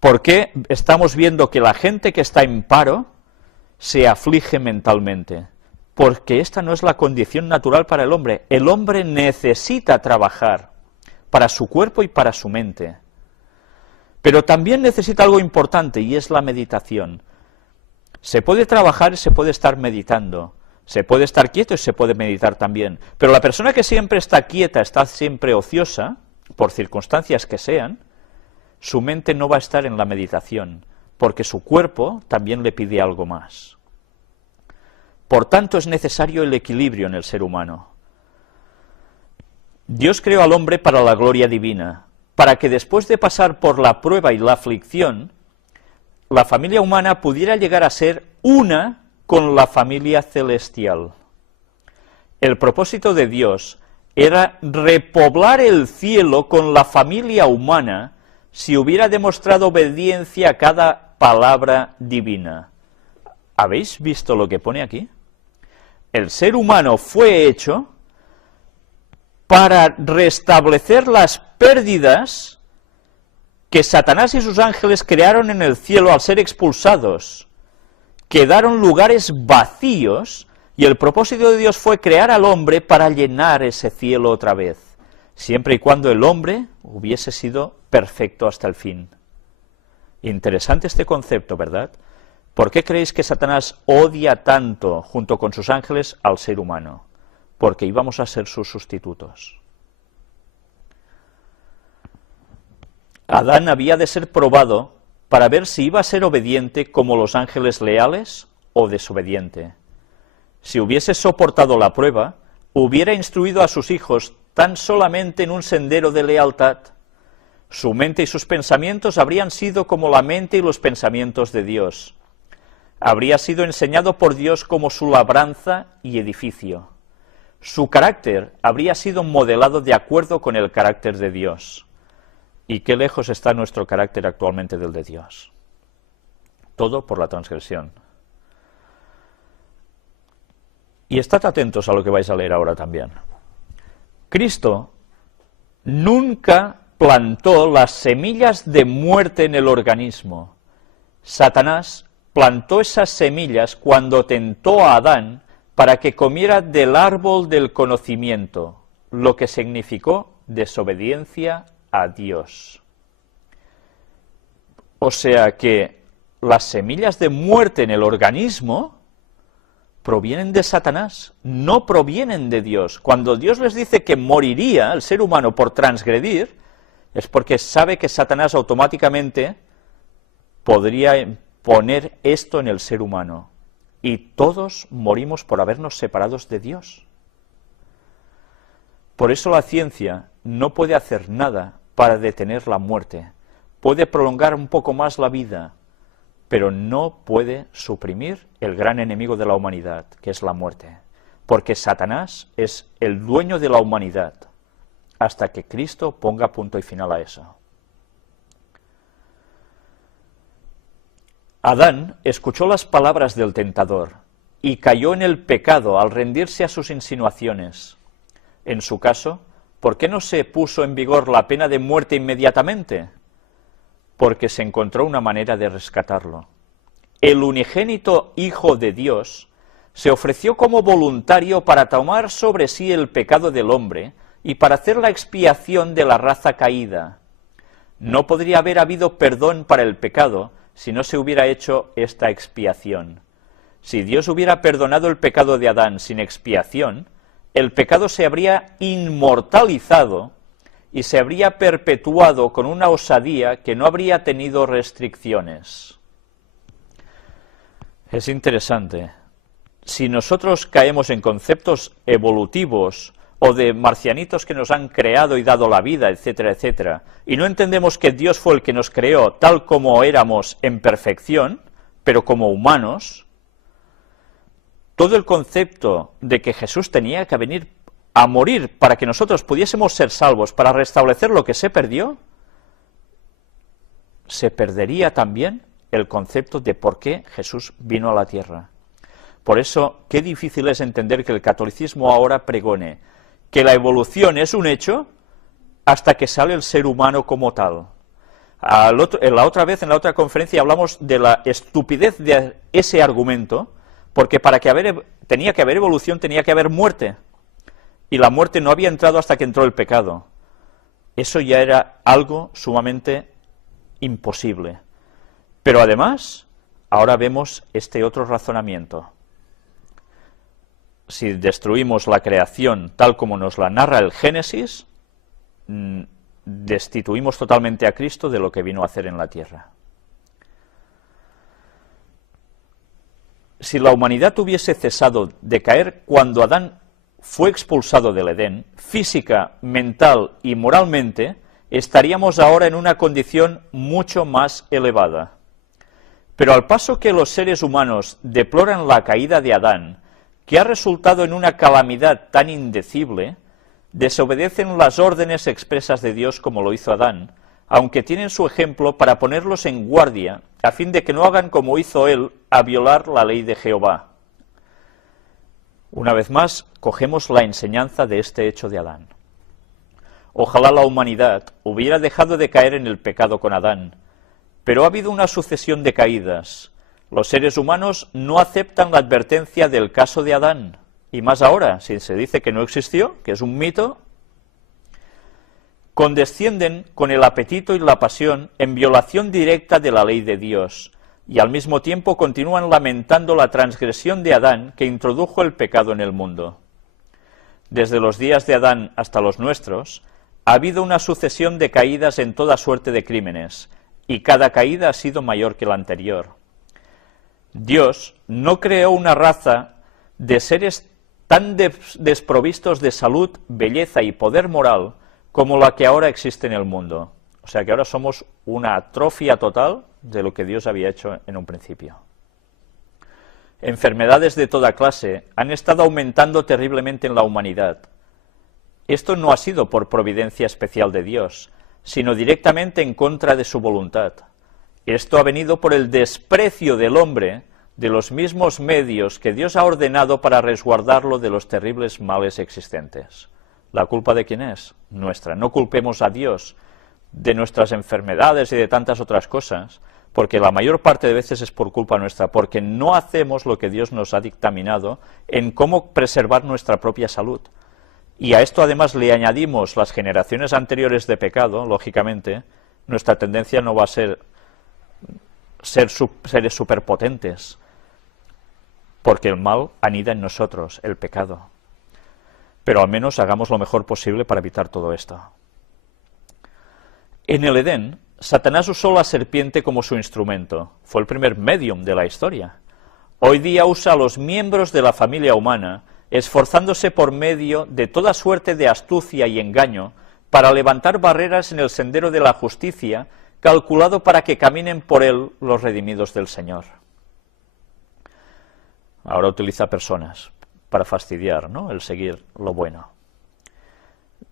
¿Por qué estamos viendo que la gente que está en paro se aflige mentalmente? Porque esta no es la condición natural para el hombre. El hombre necesita trabajar. para su cuerpo y para su mente. Pero también necesita algo importante, y es la meditación. Se puede trabajar y se puede estar meditando, se puede estar quieto y se puede meditar también, pero la persona que siempre está quieta, está siempre ociosa, por circunstancias que sean, su mente no va a estar en la meditación, porque su cuerpo también le pide algo más. Por tanto, es necesario el equilibrio en el ser humano. Dios creó al hombre para la gloria divina, para que después de pasar por la prueba y la aflicción, la familia humana pudiera llegar a ser una con la familia celestial. El propósito de Dios era repoblar el cielo con la familia humana si hubiera demostrado obediencia a cada palabra divina. ¿Habéis visto lo que pone aquí? El ser humano fue hecho para restablecer las pérdidas que Satanás y sus ángeles crearon en el cielo al ser expulsados. Quedaron lugares vacíos y el propósito de Dios fue crear al hombre para llenar ese cielo otra vez, siempre y cuando el hombre hubiese sido perfecto hasta el fin. Interesante este concepto, ¿verdad? ¿Por qué creéis que Satanás odia tanto, junto con sus ángeles, al ser humano? Porque íbamos a ser sus sustitutos. Adán había de ser probado para ver si iba a ser obediente como los ángeles leales o desobediente. Si hubiese soportado la prueba, hubiera instruido a sus hijos tan solamente en un sendero de lealtad. Su mente y sus pensamientos habrían sido como la mente y los pensamientos de Dios. Habría sido enseñado por Dios como su labranza y edificio. Su carácter habría sido modelado de acuerdo con el carácter de Dios. ¿Y qué lejos está nuestro carácter actualmente del de Dios? Todo por la transgresión. Y estad atentos a lo que vais a leer ahora también. Cristo nunca plantó las semillas de muerte en el organismo. Satanás plantó esas semillas cuando tentó a Adán para que comiera del árbol del conocimiento, lo que significó desobediencia a Dios. O sea que las semillas de muerte en el organismo provienen de Satanás, no provienen de Dios. Cuando Dios les dice que moriría el ser humano por transgredir, es porque sabe que Satanás automáticamente podría poner esto en el ser humano. Y todos morimos por habernos separados de Dios. Por eso la ciencia no puede hacer nada para detener la muerte. Puede prolongar un poco más la vida, pero no puede suprimir el gran enemigo de la humanidad, que es la muerte. Porque Satanás es el dueño de la humanidad, hasta que Cristo ponga punto y final a eso. Adán escuchó las palabras del tentador y cayó en el pecado al rendirse a sus insinuaciones. En su caso, ¿por qué no se puso en vigor la pena de muerte inmediatamente? Porque se encontró una manera de rescatarlo. El unigénito Hijo de Dios se ofreció como voluntario para tomar sobre sí el pecado del hombre y para hacer la expiación de la raza caída. No podría haber habido perdón para el pecado si no se hubiera hecho esta expiación. Si Dios hubiera perdonado el pecado de Adán sin expiación, el pecado se habría inmortalizado y se habría perpetuado con una osadía que no habría tenido restricciones. Es interesante. Si nosotros caemos en conceptos evolutivos o de marcianitos que nos han creado y dado la vida, etcétera, etcétera, y no entendemos que Dios fue el que nos creó tal como éramos en perfección, pero como humanos, todo el concepto de que Jesús tenía que venir a morir para que nosotros pudiésemos ser salvos, para restablecer lo que se perdió, se perdería también el concepto de por qué Jesús vino a la tierra. Por eso, qué difícil es entender que el catolicismo ahora pregone que la evolución es un hecho hasta que sale el ser humano como tal. En la otra conferencia, hablamos de la estupidez de ese argumento, porque tenía que haber evolución, tenía que haber muerte, y la muerte no había entrado hasta que entró el pecado. Eso ya era algo sumamente imposible. Pero además, ahora vemos este otro razonamiento. Si destruimos la creación tal como nos la narra el Génesis, destituimos totalmente a Cristo de lo que vino a hacer en la tierra. Si la humanidad hubiese cesado de caer cuando Adán fue expulsado del Edén, física, mental y moralmente, estaríamos ahora en una condición mucho más elevada. Pero al paso que los seres humanos deploran la caída de Adán, que ha resultado en una calamidad tan indecible, desobedecen las órdenes expresas de Dios como lo hizo Adán, aunque tienen su ejemplo para ponerlos en guardia, a fin de que no hagan como hizo él, a violar la ley de Jehová. Una vez más, cogemos la enseñanza de este hecho de Adán. Ojalá la humanidad hubiera dejado de caer en el pecado con Adán, pero ha habido una sucesión de caídas. Los seres humanos no aceptan la advertencia del caso de Adán, y más ahora, si se dice que no existió, que es un mito, condescienden con el apetito y la pasión en violación directa de la ley de Dios, y al mismo tiempo continúan lamentando la transgresión de Adán que introdujo el pecado en el mundo. Desde los días de Adán hasta los nuestros, ha habido una sucesión de caídas en toda suerte de crímenes, y cada caída ha sido mayor que la anterior. Dios no creó una raza de seres tan desprovistos de salud, belleza y poder moral como la que ahora existe en el mundo. O sea que ahora somos una atrofia total de lo que Dios había hecho en un principio. Enfermedades de toda clase han estado aumentando terriblemente en la humanidad. Esto no ha sido por providencia especial de Dios, sino directamente en contra de su voluntad. Esto ha venido por el desprecio del hombre de los mismos medios que Dios ha ordenado para resguardarlo de los terribles males existentes. ¿La culpa de quién es? Nuestra. No culpemos a Dios de nuestras enfermedades y de tantas otras cosas, porque la mayor parte de veces es por culpa nuestra, porque no hacemos lo que Dios nos ha dictaminado en cómo preservar nuestra propia salud. Y a esto además le añadimos las generaciones anteriores de pecado, lógicamente, nuestra tendencia no va a ser seres superpotentes, porque el mal anida en nosotros, el pecado. Pero al menos hagamos lo mejor posible para evitar todo esto. En el Edén, Satanás usó la serpiente como su instrumento. Fue el primer medium de la historia. Hoy día usa a los miembros de la familia humana, esforzándose por medio de toda suerte de astucia y engaño para levantar barreras en el sendero de la justicia, calculado para que caminen por él los redimidos del Señor. Ahora utiliza personas para fastidiar, ¿no?, el seguir lo bueno.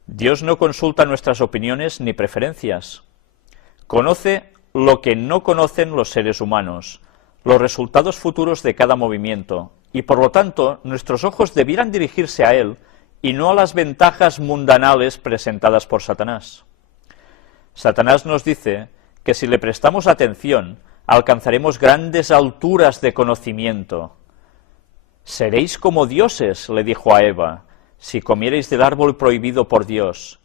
Dios no consulta nuestras opiniones ni preferencias. Conoce lo que no conocen los seres humanos, los resultados futuros de cada movimiento, y por lo tanto nuestros ojos debieran dirigirse a Él y no a las ventajas mundanales presentadas por Satanás. Satanás nos dice que si le prestamos atención alcanzaremos grandes alturas de conocimiento. Seréis como dioses, le dijo a Eva, si comiereis del árbol prohibido por Dios.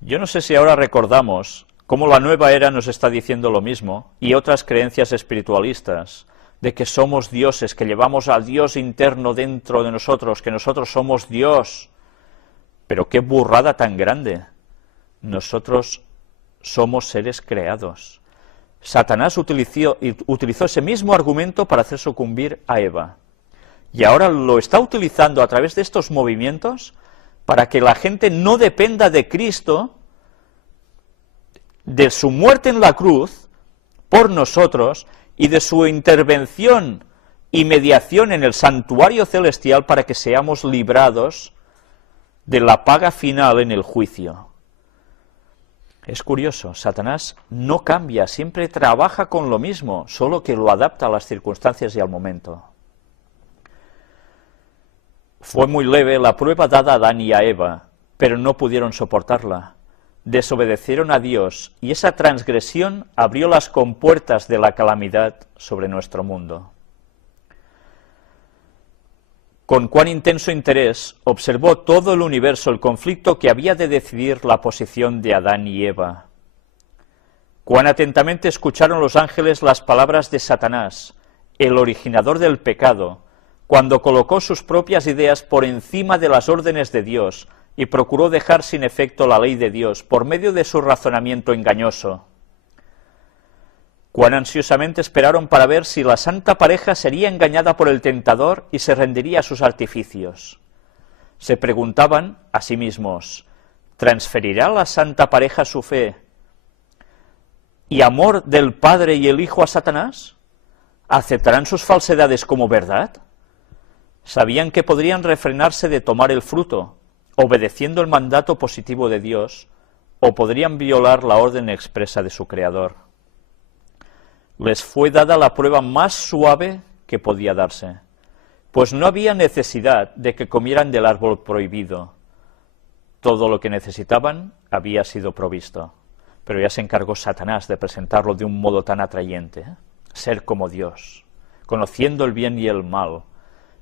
Yo no sé si ahora recordamos cómo la nueva era nos está diciendo lo mismo, y otras creencias espiritualistas, de que somos dioses, que llevamos al Dios interno dentro de nosotros, que nosotros somos Dios. Pero qué burrada tan grande. Nosotros somos seres creados. Satanás utilizó ese mismo argumento para hacer sucumbir a Eva. Y ahora lo está utilizando a través de estos movimientos para que la gente no dependa de Cristo, de su muerte en la cruz por nosotros y de su intervención y mediación en el santuario celestial para que seamos librados de la paga final en el juicio. Es curioso, Satanás no cambia, siempre trabaja con lo mismo, solo que lo adapta a las circunstancias y al momento. Fue muy leve la prueba dada a Adán y a Eva, pero no pudieron soportarla. Desobedecieron a Dios y esa transgresión abrió las compuertas de la calamidad sobre nuestro mundo. con cuán intenso interés observó todo el universo el conflicto que había de decidir la posición de Adán y Eva. Cuán atentamente escucharon los ángeles las palabras de Satanás, el originador del pecado, cuando colocó sus propias ideas por encima de las órdenes de Dios y procuró dejar sin efecto la ley de Dios por medio de su razonamiento engañoso. Cuán ansiosamente esperaron para ver si la santa pareja sería engañada por el tentador y se rendiría a sus artificios. Se preguntaban a sí mismos, ¿transferirá la santa pareja su fe y amor del Padre y el Hijo a Satanás? ¿Aceptarán sus falsedades como verdad? Sabían que podrían refrenarse de tomar el fruto, obedeciendo el mandato positivo de Dios, o podrían violar la orden expresa de su Creador. Les fue dada la prueba más suave que podía darse, pues no había necesidad de que comieran del árbol prohibido. Todo lo que necesitaban había sido provisto, pero ya se encargó Satanás de presentarlo de un modo tan atrayente, ser como Dios, conociendo el bien y el mal.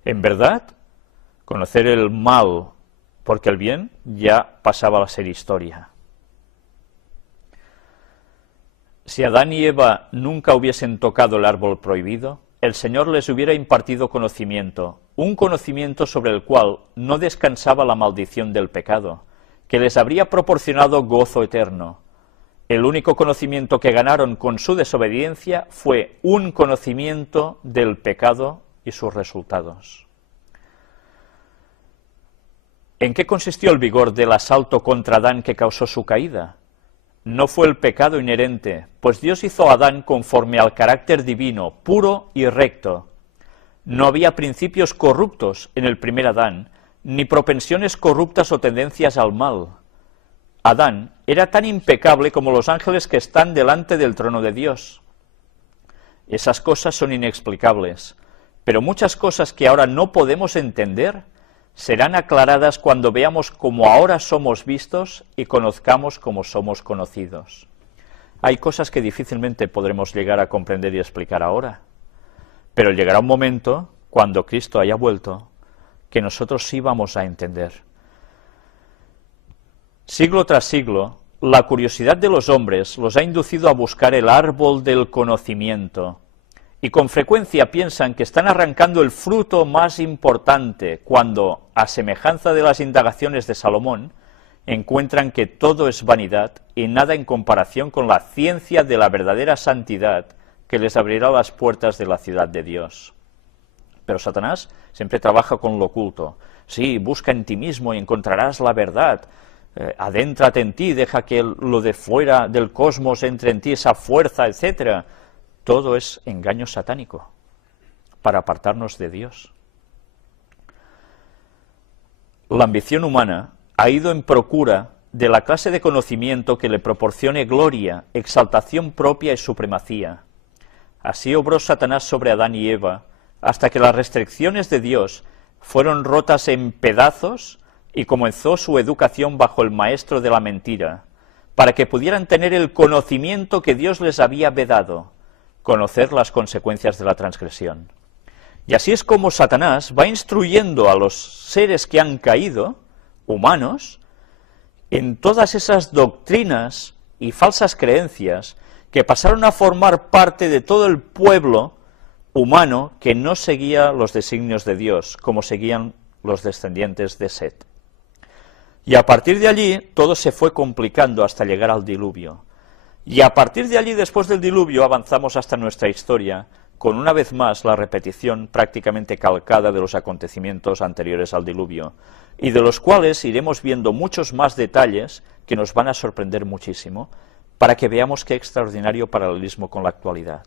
En verdad, conocer el mal, porque el bien ya pasaba a ser historia. Si Adán y Eva nunca hubiesen tocado el árbol prohibido, el Señor les hubiera impartido conocimiento, un conocimiento sobre el cual no descansaba la maldición del pecado, que les habría proporcionado gozo eterno. El único conocimiento que ganaron con su desobediencia fue un conocimiento del pecado y sus resultados. ¿En qué consistió el vigor del asalto contra Adán que causó su caída? No fue el pecado inherente, pues Dios hizo a Adán conforme al carácter divino, puro y recto. No había principios corruptos en el primer Adán, ni propensiones corruptas o tendencias al mal. Adán era tan impecable como los ángeles que están delante del trono de Dios. Esas cosas son inexplicables, pero muchas cosas que ahora no podemos entender serán aclaradas cuando veamos cómo ahora somos vistos y conozcamos cómo somos conocidos. Hay cosas que difícilmente podremos llegar a comprender y explicar ahora, pero llegará un momento, cuando Cristo haya vuelto, que nosotros sí vamos a entender. Siglo tras siglo, la curiosidad de los hombres los ha inducido a buscar el árbol del conocimiento, y con frecuencia piensan que están arrancando el fruto más importante cuando, a semejanza de las indagaciones de Salomón, encuentran que todo es vanidad y nada en comparación con la ciencia de la verdadera santidad que les abrirá las puertas de la ciudad de Dios. Pero Satanás siempre trabaja con lo oculto. Sí, busca en ti mismo y encontrarás la verdad. Adéntrate en ti, deja que lo de fuera del cosmos entre en ti, esa fuerza, etcétera. Todo es engaño satánico para apartarnos de Dios. La ambición humana ha ido en procura de la clase de conocimiento que le proporcione gloria, exaltación propia y supremacía. Así obró Satanás sobre Adán y Eva, hasta que las restricciones de Dios fueron rotas en pedazos y comenzó su educación bajo el maestro de la mentira, para que pudieran tener el conocimiento que Dios les había vedado, conocer las consecuencias de la transgresión. Y así es como Satanás va instruyendo a los seres que han caído, humanos, en todas esas doctrinas y falsas creencias que pasaron a formar parte de todo el pueblo humano que no seguía los designios de Dios, como seguían los descendientes de Set. Y a partir de allí todo se fue complicando hasta llegar al diluvio. Y a partir de allí, después del diluvio, avanzamos hasta nuestra historia, con una vez más la repetición prácticamente calcada de los acontecimientos anteriores al diluvio, y de los cuales iremos viendo muchos más detalles que nos van a sorprender muchísimo, para que veamos qué extraordinario paralelismo con la actualidad.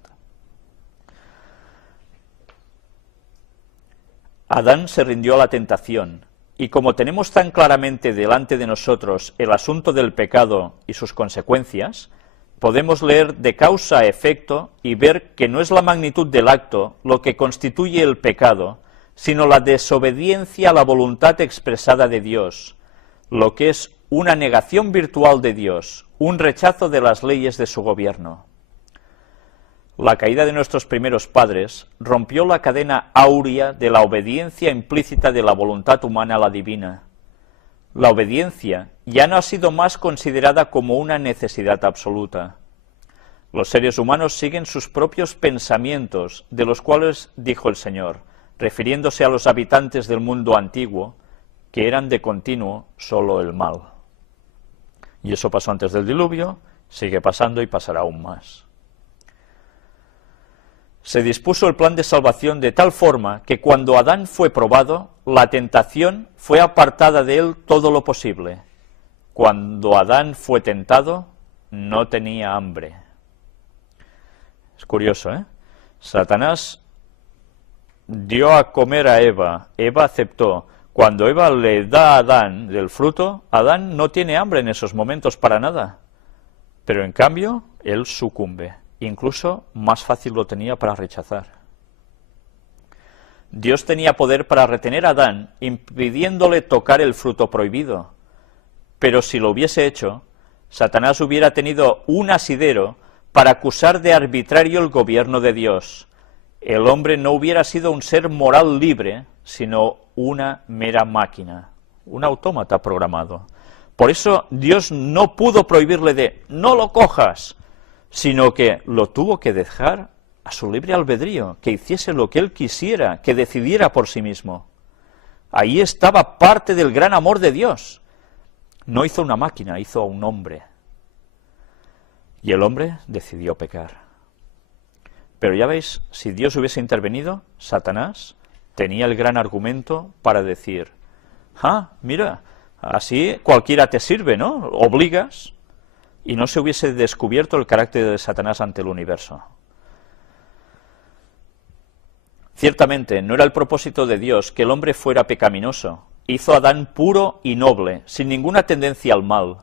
Adán se rindió a la tentación, y como tenemos tan claramente delante de nosotros el asunto del pecado y sus consecuencias, podemos leer de causa a efecto y ver que no es la magnitud del acto lo que constituye el pecado, sino la desobediencia a la voluntad expresada de Dios, lo que es una negación virtual de Dios, un rechazo de las leyes de su gobierno. la caída de nuestros primeros padres rompió la cadena áurea de la obediencia implícita de la voluntad humana a la divina. La obediencia ya no ha sido más considerada como una necesidad absoluta. Los seres humanos siguen sus propios pensamientos, de los cuales dijo el Señor, refiriéndose a los habitantes del mundo antiguo, que eran de continuo solo el mal. Y eso pasó antes del diluvio, sigue pasando y pasará aún más. Se dispuso el plan de salvación de tal forma que cuando Adán fue probado, la tentación fue apartada de él todo lo posible. Cuando Adán fue tentado, no tenía hambre. Es curioso, ¿eh? Satanás dio a comer a Eva, Eva aceptó. Cuando Eva le da a Adán del fruto, Adán no tiene hambre en esos momentos para nada. Pero en cambio, él sucumbe. Incluso más fácil lo tenía para rechazar. Dios tenía poder para retener a Adán, impidiéndole tocar el fruto prohibido. Pero si lo hubiese hecho, Satanás hubiera tenido un asidero para acusar de arbitrario el gobierno de Dios. El hombre no hubiera sido un ser moral libre, sino una mera máquina, un autómata programado. Por eso Dios no pudo prohibirle de «no lo cojas», sino que lo tuvo que dejar a su libre albedrío, que hiciese lo que él quisiera, que decidiera por sí mismo. Ahí estaba parte del gran amor de Dios. No hizo una máquina, hizo a un hombre. Y el hombre decidió pecar. Pero ya veis, si Dios hubiese intervenido, Satanás tenía el gran argumento para decir, mira, así cualquiera te sirve, ¿no? Obligas, y no se hubiese descubierto el carácter de Satanás ante el universo. Ciertamente, no era el propósito de Dios que el hombre fuera pecaminoso. Hizo a Adán puro y noble, sin ninguna tendencia al mal.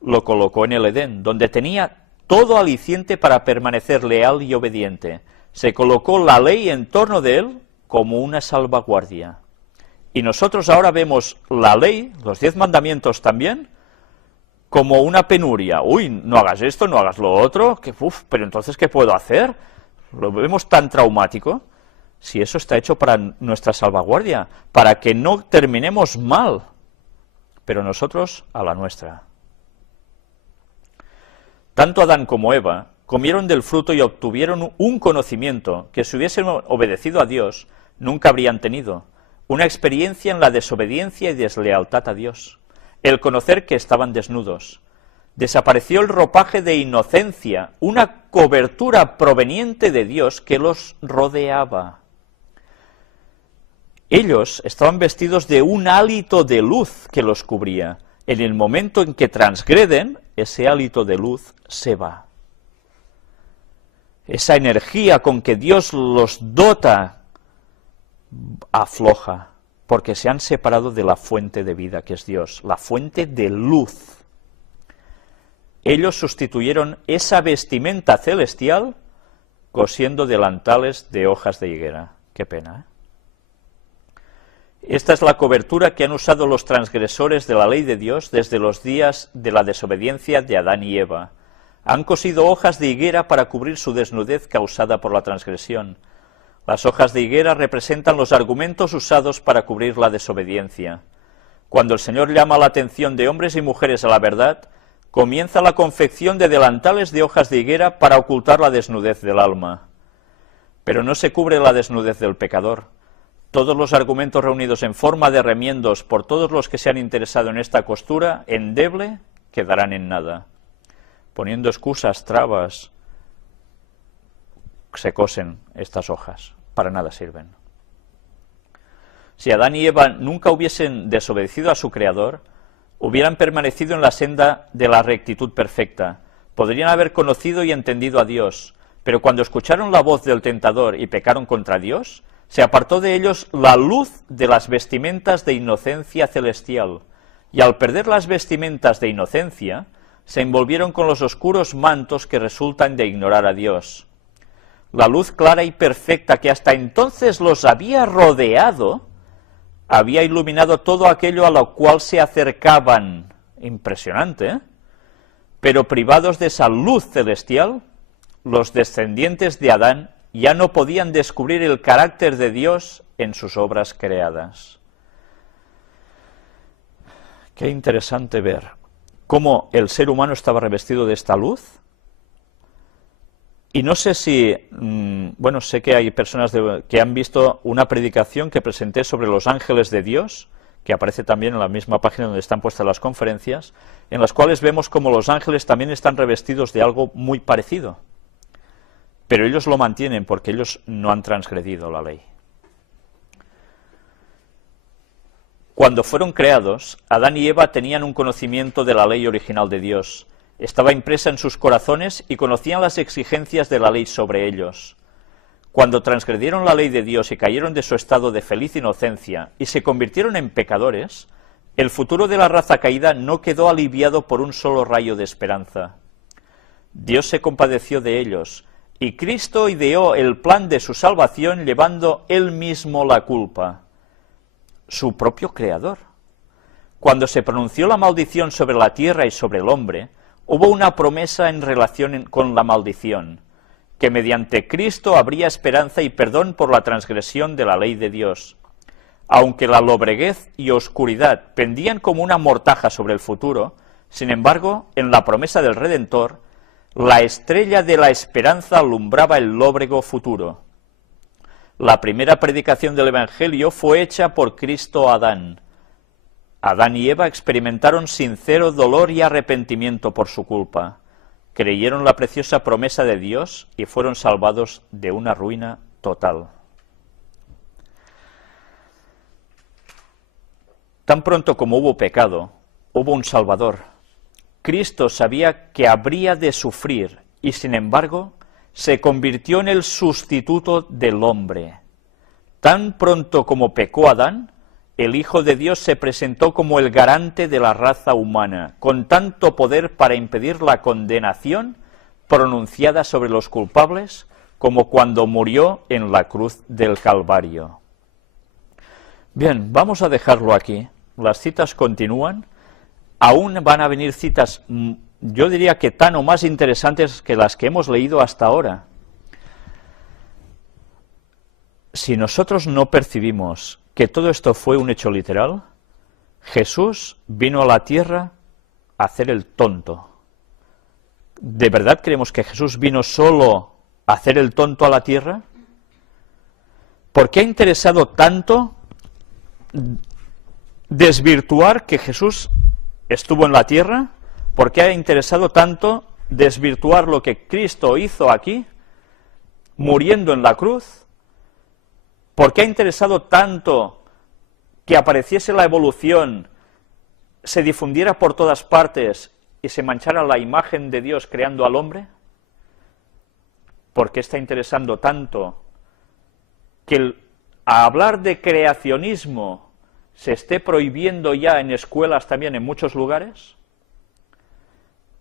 Lo colocó en el Edén, donde tenía todo aliciente para permanecer leal y obediente. Se colocó la ley en torno de él como una salvaguardia. Y nosotros ahora vemos la ley, los 10 mandamientos también, como una penuria. Uy, no hagas esto, no hagas lo otro, pero entonces, ¿qué puedo hacer? Lo vemos tan traumático. Si eso está hecho para nuestra salvaguardia, para que no terminemos mal, pero nosotros a la nuestra. Tanto Adán como Eva comieron del fruto y obtuvieron un conocimiento que si hubiesen obedecido a Dios, nunca habrían tenido, una experiencia en la desobediencia y deslealtad a Dios, el conocer que estaban desnudos. Desapareció el ropaje de inocencia, una cobertura proveniente de Dios que los rodeaba. Ellos estaban vestidos de un hálito de luz que los cubría. En el momento en que transgreden, ese hálito de luz se va. Esa energía con que Dios los dota afloja, porque se han separado de la fuente de vida que es Dios, la fuente de luz. Ellos sustituyeron esa vestimenta celestial cosiendo delantales de hojas de higuera. Qué pena, ¿eh? Esta es la cobertura que han usado los transgresores de la ley de Dios desde los días de la desobediencia de Adán y Eva. Han cosido hojas de higuera para cubrir su desnudez causada por la transgresión. Las hojas de higuera representan los argumentos usados para cubrir la desobediencia. Cuando el Señor llama la atención de hombres y mujeres a la verdad, comienza la confección de delantales de hojas de higuera para ocultar la desnudez del alma. Pero no se cubre la desnudez del pecador. Todos los argumentos reunidos en forma de remiendos por todos los que se han interesado en esta costura endeble quedarán en nada. Poniendo excusas, trabas, se cosen estas hojas, para nada sirven. Si Adán y Eva nunca hubiesen desobedecido a su Creador, hubieran permanecido en la senda de la rectitud perfecta, podrían haber conocido y entendido a Dios, pero cuando escucharon la voz del tentador y pecaron contra Dios, se apartó de ellos la luz de las vestimentas de inocencia celestial, y al perder las vestimentas de inocencia, se envolvieron con los oscuros mantos que resultan de ignorar a Dios. La luz clara y perfecta que hasta entonces los había rodeado, había iluminado todo aquello a lo cual se acercaban. Impresionante, ¿eh? Pero privados de esa luz celestial, los descendientes de Adán ya no podían descubrir el carácter de Dios en sus obras creadas. Qué interesante ver cómo el ser humano estaba revestido de esta luz. Y no sé si, bueno, sé que hay personas que han visto una predicación que presenté sobre los ángeles de Dios, que aparece también en la misma página donde están puestas las conferencias, en las cuales vemos cómo los ángeles también están revestidos de algo muy parecido. Pero ellos lo mantienen porque ellos no han transgredido la ley. Cuando fueron creados, Adán y Eva tenían un conocimiento de la ley original de Dios. Estaba impresa en sus corazones y conocían las exigencias de la ley sobre ellos. Cuando transgredieron la ley de Dios y cayeron de su estado de feliz inocencia y se convirtieron en pecadores, el futuro de la raza caída no quedó aliviado por un solo rayo de esperanza. Dios se compadeció de ellos, y Cristo ideó el plan de su salvación llevando Él mismo la culpa, su propio Creador. Cuando se pronunció la maldición sobre la tierra y sobre el hombre, hubo una promesa en relación con la maldición, que mediante Cristo habría esperanza y perdón por la transgresión de la ley de Dios. Aunque la lobreguez y oscuridad pendían como una mortaja sobre el futuro, sin embargo, en la promesa del Redentor, la estrella de la esperanza alumbraba el lóbrego futuro. La primera predicación del Evangelio fue hecha por Cristo a Adán. Adán y Eva experimentaron sincero dolor y arrepentimiento por su culpa. Creyeron la preciosa promesa de Dios y fueron salvados de una ruina total. Tan pronto como hubo pecado, hubo un Salvador. Cristo sabía que habría de sufrir y, sin embargo, se convirtió en el sustituto del hombre. Tan pronto como pecó Adán, el Hijo de Dios se presentó como el garante de la raza humana, con tanto poder para impedir la condenación pronunciada sobre los culpables como cuando murió en la cruz del Calvario. Bien, vamos a dejarlo aquí. Las citas continúan. Aún van a venir citas, yo diría que tan o más interesantes que las que hemos leído hasta ahora. Si nosotros no percibimos que todo esto fue un hecho literal, Jesús vino a la tierra a hacer el tonto. ¿De verdad creemos que Jesús vino solo a hacer el tonto a la tierra? ¿Por qué ha interesado tanto desvirtuar que Jesús estuvo en la tierra? ¿Por qué ha interesado tanto desvirtuar lo que Cristo hizo aquí, muriendo en la cruz? ¿Por qué ha interesado tanto que apareciese la evolución, se difundiera por todas partes y se manchara la imagen de Dios creando al hombre? ¿Por qué está interesando tanto que a hablar de creacionismo se esté prohibiendo ya en escuelas también en muchos lugares?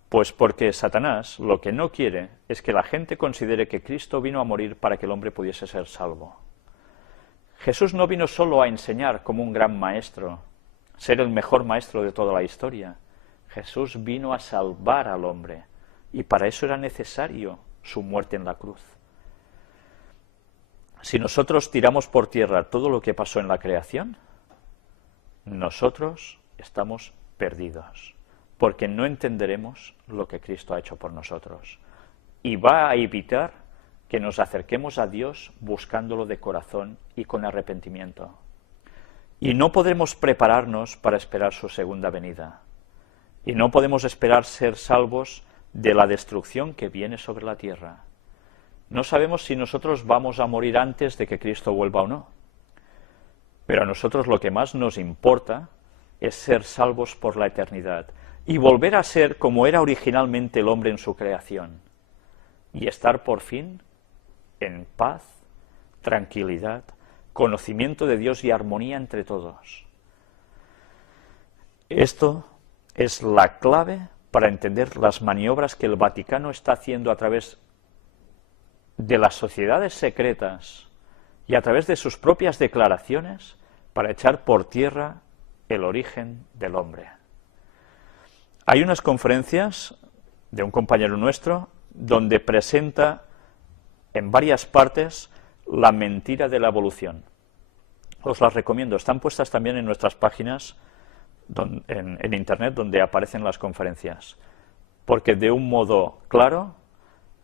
Pues porque Satanás lo que no quiere es que la gente considere que Cristo vino a morir para que el hombre pudiese ser salvo. Jesús no vino solo a enseñar como un gran maestro, ser el mejor maestro de toda la historia. Jesús vino a salvar al hombre, y para eso era necesario su muerte en la cruz. Si nosotros tiramos por tierra todo lo que pasó en la creación, nosotros estamos perdidos, porque no entenderemos lo que Cristo ha hecho por nosotros, y va a evitar que nos acerquemos a Dios buscándolo de corazón y con arrepentimiento. Y no podremos prepararnos para esperar su segunda venida. Y no podemos esperar ser salvos de la destrucción que viene sobre la tierra. No sabemos si nosotros vamos a morir antes de que Cristo vuelva o no. Pero a nosotros lo que más nos importa es ser salvos por la eternidad y volver a ser como era originalmente el hombre en su creación. Y estar por fin en paz, tranquilidad, conocimiento de Dios y armonía entre todos. Esto es la clave para entender las maniobras que el Vaticano está haciendo a través de las sociedades secretas y a través de sus propias declaraciones para echar por tierra el origen del hombre. Hay unas conferencias de un compañero nuestro, donde presenta en varias partes la mentira de la evolución. Os las recomiendo, están puestas también en nuestras páginas en internet donde aparecen las conferencias, porque de un modo claro,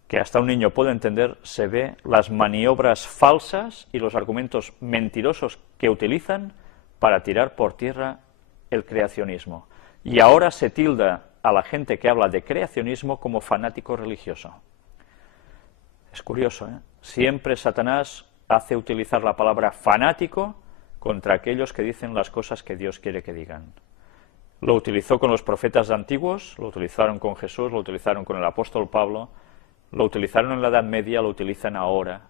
que hasta un niño puede entender, se ve las maniobras falsas y los argumentos mentirosos que utilizan para tirar por tierra el creacionismo. Y ahora se tilda a la gente que habla de creacionismo como fanático religioso. Es curioso, ¿eh? Siempre Satanás hace utilizar la palabra fanático contra aquellos que dicen las cosas que Dios quiere que digan. Lo utilizó con los profetas antiguos, lo utilizaron con Jesús, lo utilizaron con el apóstol Pablo, lo utilizaron en la Edad Media, lo utilizan ahora,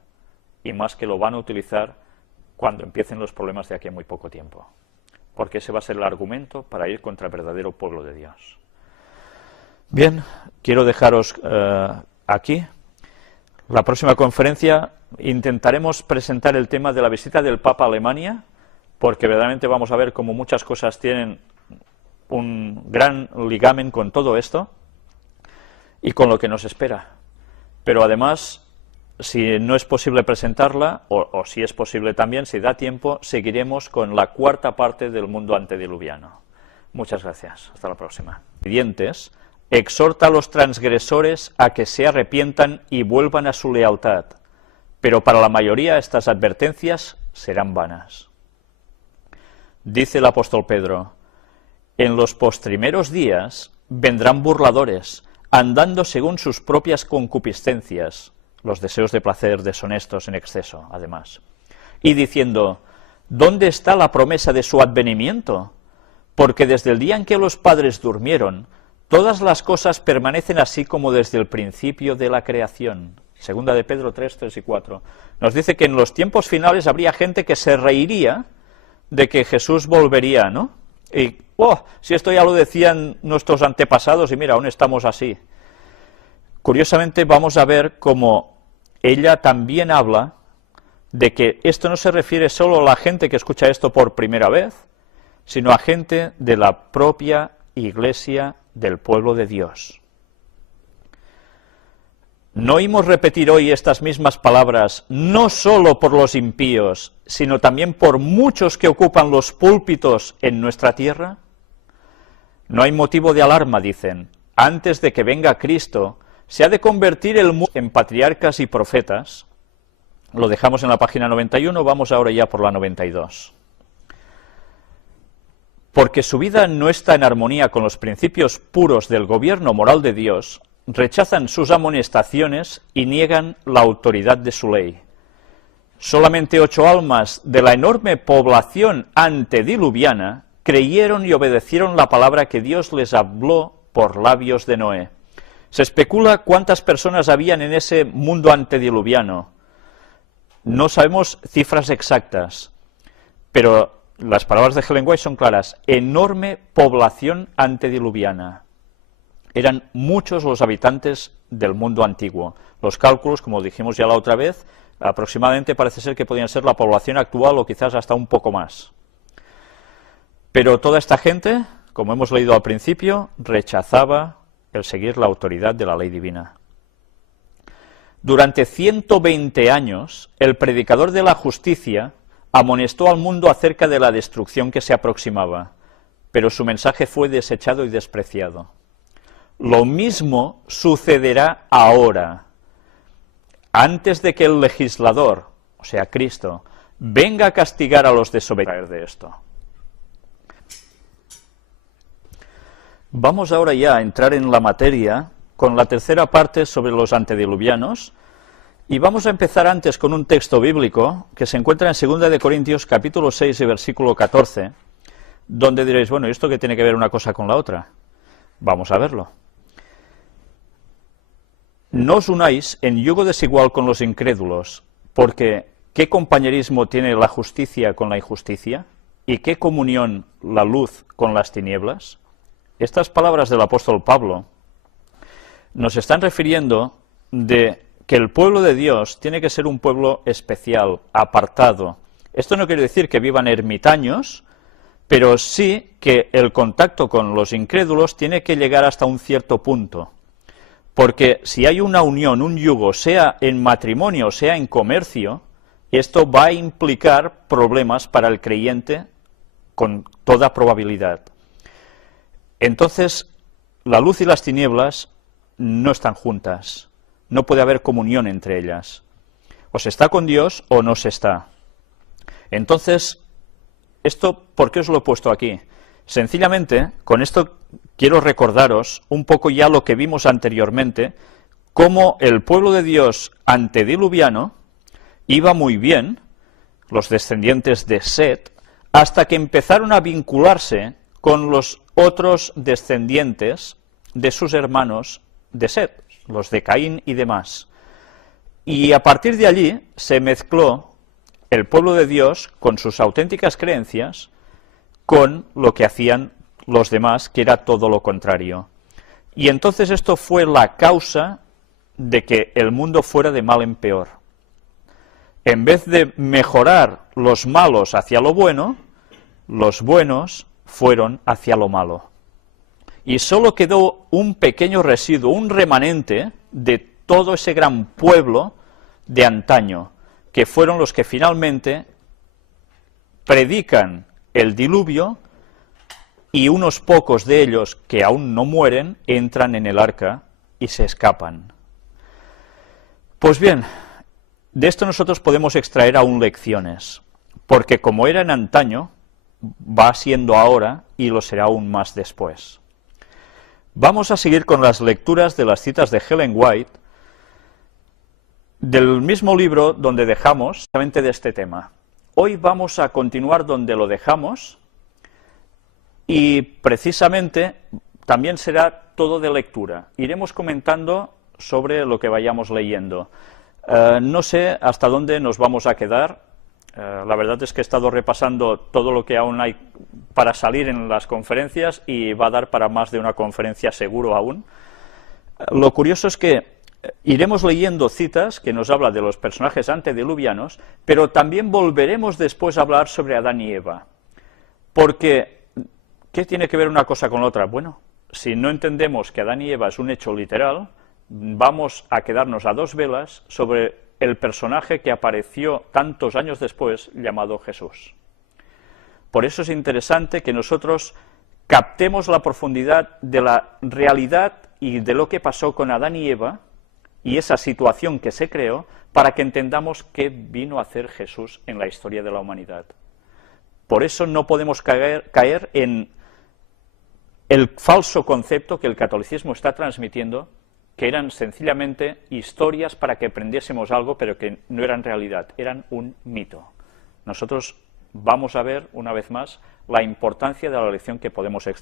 y más que lo van a utilizar cuando empiecen los problemas de aquí a muy poco tiempo. Porque ese va a ser el argumento para ir contra el verdadero pueblo de Dios. Bien, quiero dejaros aquí. La próxima conferencia intentaremos presentar el tema de la visita del Papa a Alemania, porque verdaderamente vamos a ver cómo muchas cosas tienen un gran ligamen con todo esto y con lo que nos espera. Pero además, si no es posible presentarla, o si es posible también, si da tiempo, seguiremos con la cuarta parte del mundo antediluviano. Muchas gracias. Hasta la próxima. Exhorta a los transgresores a que se arrepientan y vuelvan a su lealtad, pero para la mayoría estas advertencias serán vanas. Dice el apóstol Pedro: en los postrimeros días vendrán burladores, andando según sus propias concupiscencias, los deseos de placer deshonestos en exceso, además, y diciendo: ¿dónde está la promesa de su advenimiento? Porque desde el día en que los padres durmieron, todas las cosas permanecen así como desde el principio de la creación. Segunda de Pedro 3, 3 y 4. Nos dice que en los tiempos finales habría gente que se reiría de que Jesús volvería, ¿no? Y, si esto ya lo decían nuestros antepasados y mira, aún estamos así. Curiosamente vamos a ver cómo ella también habla de que esto no se refiere solo a la gente que escucha esto por primera vez, sino a gente de la propia Iglesia del pueblo de Dios. ¿No oímos repetir hoy estas mismas palabras, no solo por los impíos, sino también por muchos que ocupan los púlpitos en nuestra tierra? No hay motivo de alarma, dicen. Antes de que venga Cristo, se ha de convertir el mundo en patriarcas y profetas. Lo dejamos en la página 91, vamos ahora ya por la 92. Porque su vida no está en armonía con los principios puros del gobierno moral de Dios, rechazan sus amonestaciones y niegan la autoridad de su ley. Solamente 8 almas de la enorme población antediluviana creyeron y obedecieron la palabra que Dios les habló por labios de Noé. Se especula cuántas personas habían en ese mundo antediluviano. No sabemos cifras exactas, pero las palabras de Ellen White son claras: enorme población antediluviana. Eran muchos los habitantes del mundo antiguo. Los cálculos, como dijimos ya la otra vez, aproximadamente parece ser que podían ser la población actual o quizás hasta un poco más. Pero toda esta gente, como hemos leído al principio, rechazaba el seguir la autoridad de la ley divina. Durante 120 años, el predicador de la justicia amonestó al mundo acerca de la destrucción que se aproximaba, pero su mensaje fue desechado y despreciado. Lo mismo sucederá ahora, antes de que el legislador, o sea, Cristo, venga a castigar a los desobedientes de esto. Vamos ahora ya a entrar en la materia con la tercera parte sobre los antediluvianos, y vamos a empezar antes con un texto bíblico que se encuentra en 2 de Corintios capítulo 6 y versículo 14, donde diréis, bueno, ¿y esto qué tiene que ver una cosa con la otra? Vamos a verlo. No os unáis en yugo desigual con los incrédulos, porque ¿qué compañerismo tiene la justicia con la injusticia? ¿Y qué comunión la luz con las tinieblas? Estas palabras del apóstol Pablo nos están refiriendo de que el pueblo de Dios tiene que ser un pueblo especial, apartado. Esto no quiere decir que vivan ermitaños, pero sí que el contacto con los incrédulos tiene que llegar hasta un cierto punto, Porque si hay una unión, un yugo, sea en matrimonio, sea en comercio, esto va a implicar problemas para el creyente con toda probabilidad. Entonces, la luz y las tinieblas no están juntas, no puede haber comunión entre ellas. O se está con Dios o no se está. Entonces, esto, ¿por qué os lo he puesto aquí? Sencillamente, con esto quiero recordaros un poco ya lo que vimos anteriormente, cómo el pueblo de Dios antediluviano iba muy bien, los descendientes de Set, hasta que empezaron a vincularse con los otros descendientes de sus hermanos de Set, los de Caín y demás. Y a partir de allí se mezcló el pueblo de Dios con sus auténticas creencias con lo que hacían los demás, que era todo lo contrario. Y entonces esto fue la causa de que el mundo fuera de mal en peor. En vez de mejorar los malos hacia lo bueno, los buenos fueron hacia lo malo. Y solo quedó un pequeño residuo, un remanente de todo ese gran pueblo de antaño, que fueron los que finalmente predican el diluvio, y unos pocos de ellos que aún no mueren entran en el arca y se escapan. Pues bien, de esto nosotros podemos extraer aún lecciones, porque como era en antaño, va siendo ahora y lo será aún más después. Vamos a seguir con las lecturas de las citas de Ellen White, del mismo libro donde dejamos justamente de este tema. Hoy vamos a continuar donde lo dejamos, y precisamente también será todo de lectura. Iremos comentando sobre lo que vayamos leyendo. No sé hasta dónde nos vamos a quedar. La verdad es que he estado repasando todo lo que aún hay para salir en las conferencias y va a dar para más de una conferencia seguro aún. Lo curioso es que iremos leyendo citas que nos hablan de los personajes antediluvianos, pero también volveremos después a hablar sobre Adán y Eva. Porque ¿qué tiene que ver una cosa con la otra? Bueno, si no entendemos que Adán y Eva es un hecho literal, vamos a quedarnos a dos velas sobre el personaje que apareció tantos años después, llamado Jesús. Por eso es interesante que nosotros captemos la profundidad de la realidad y de lo que pasó con Adán y Eva, y esa situación que se creó, para que entendamos qué vino a hacer Jesús en la historia de la humanidad. Por eso no podemos caer en el falso concepto que el catolicismo está transmitiendo, que eran sencillamente historias para que aprendiésemos algo, pero que no eran realidad, eran un mito. Nosotros vamos a ver, una vez más, la importancia de la lección que podemos extraer.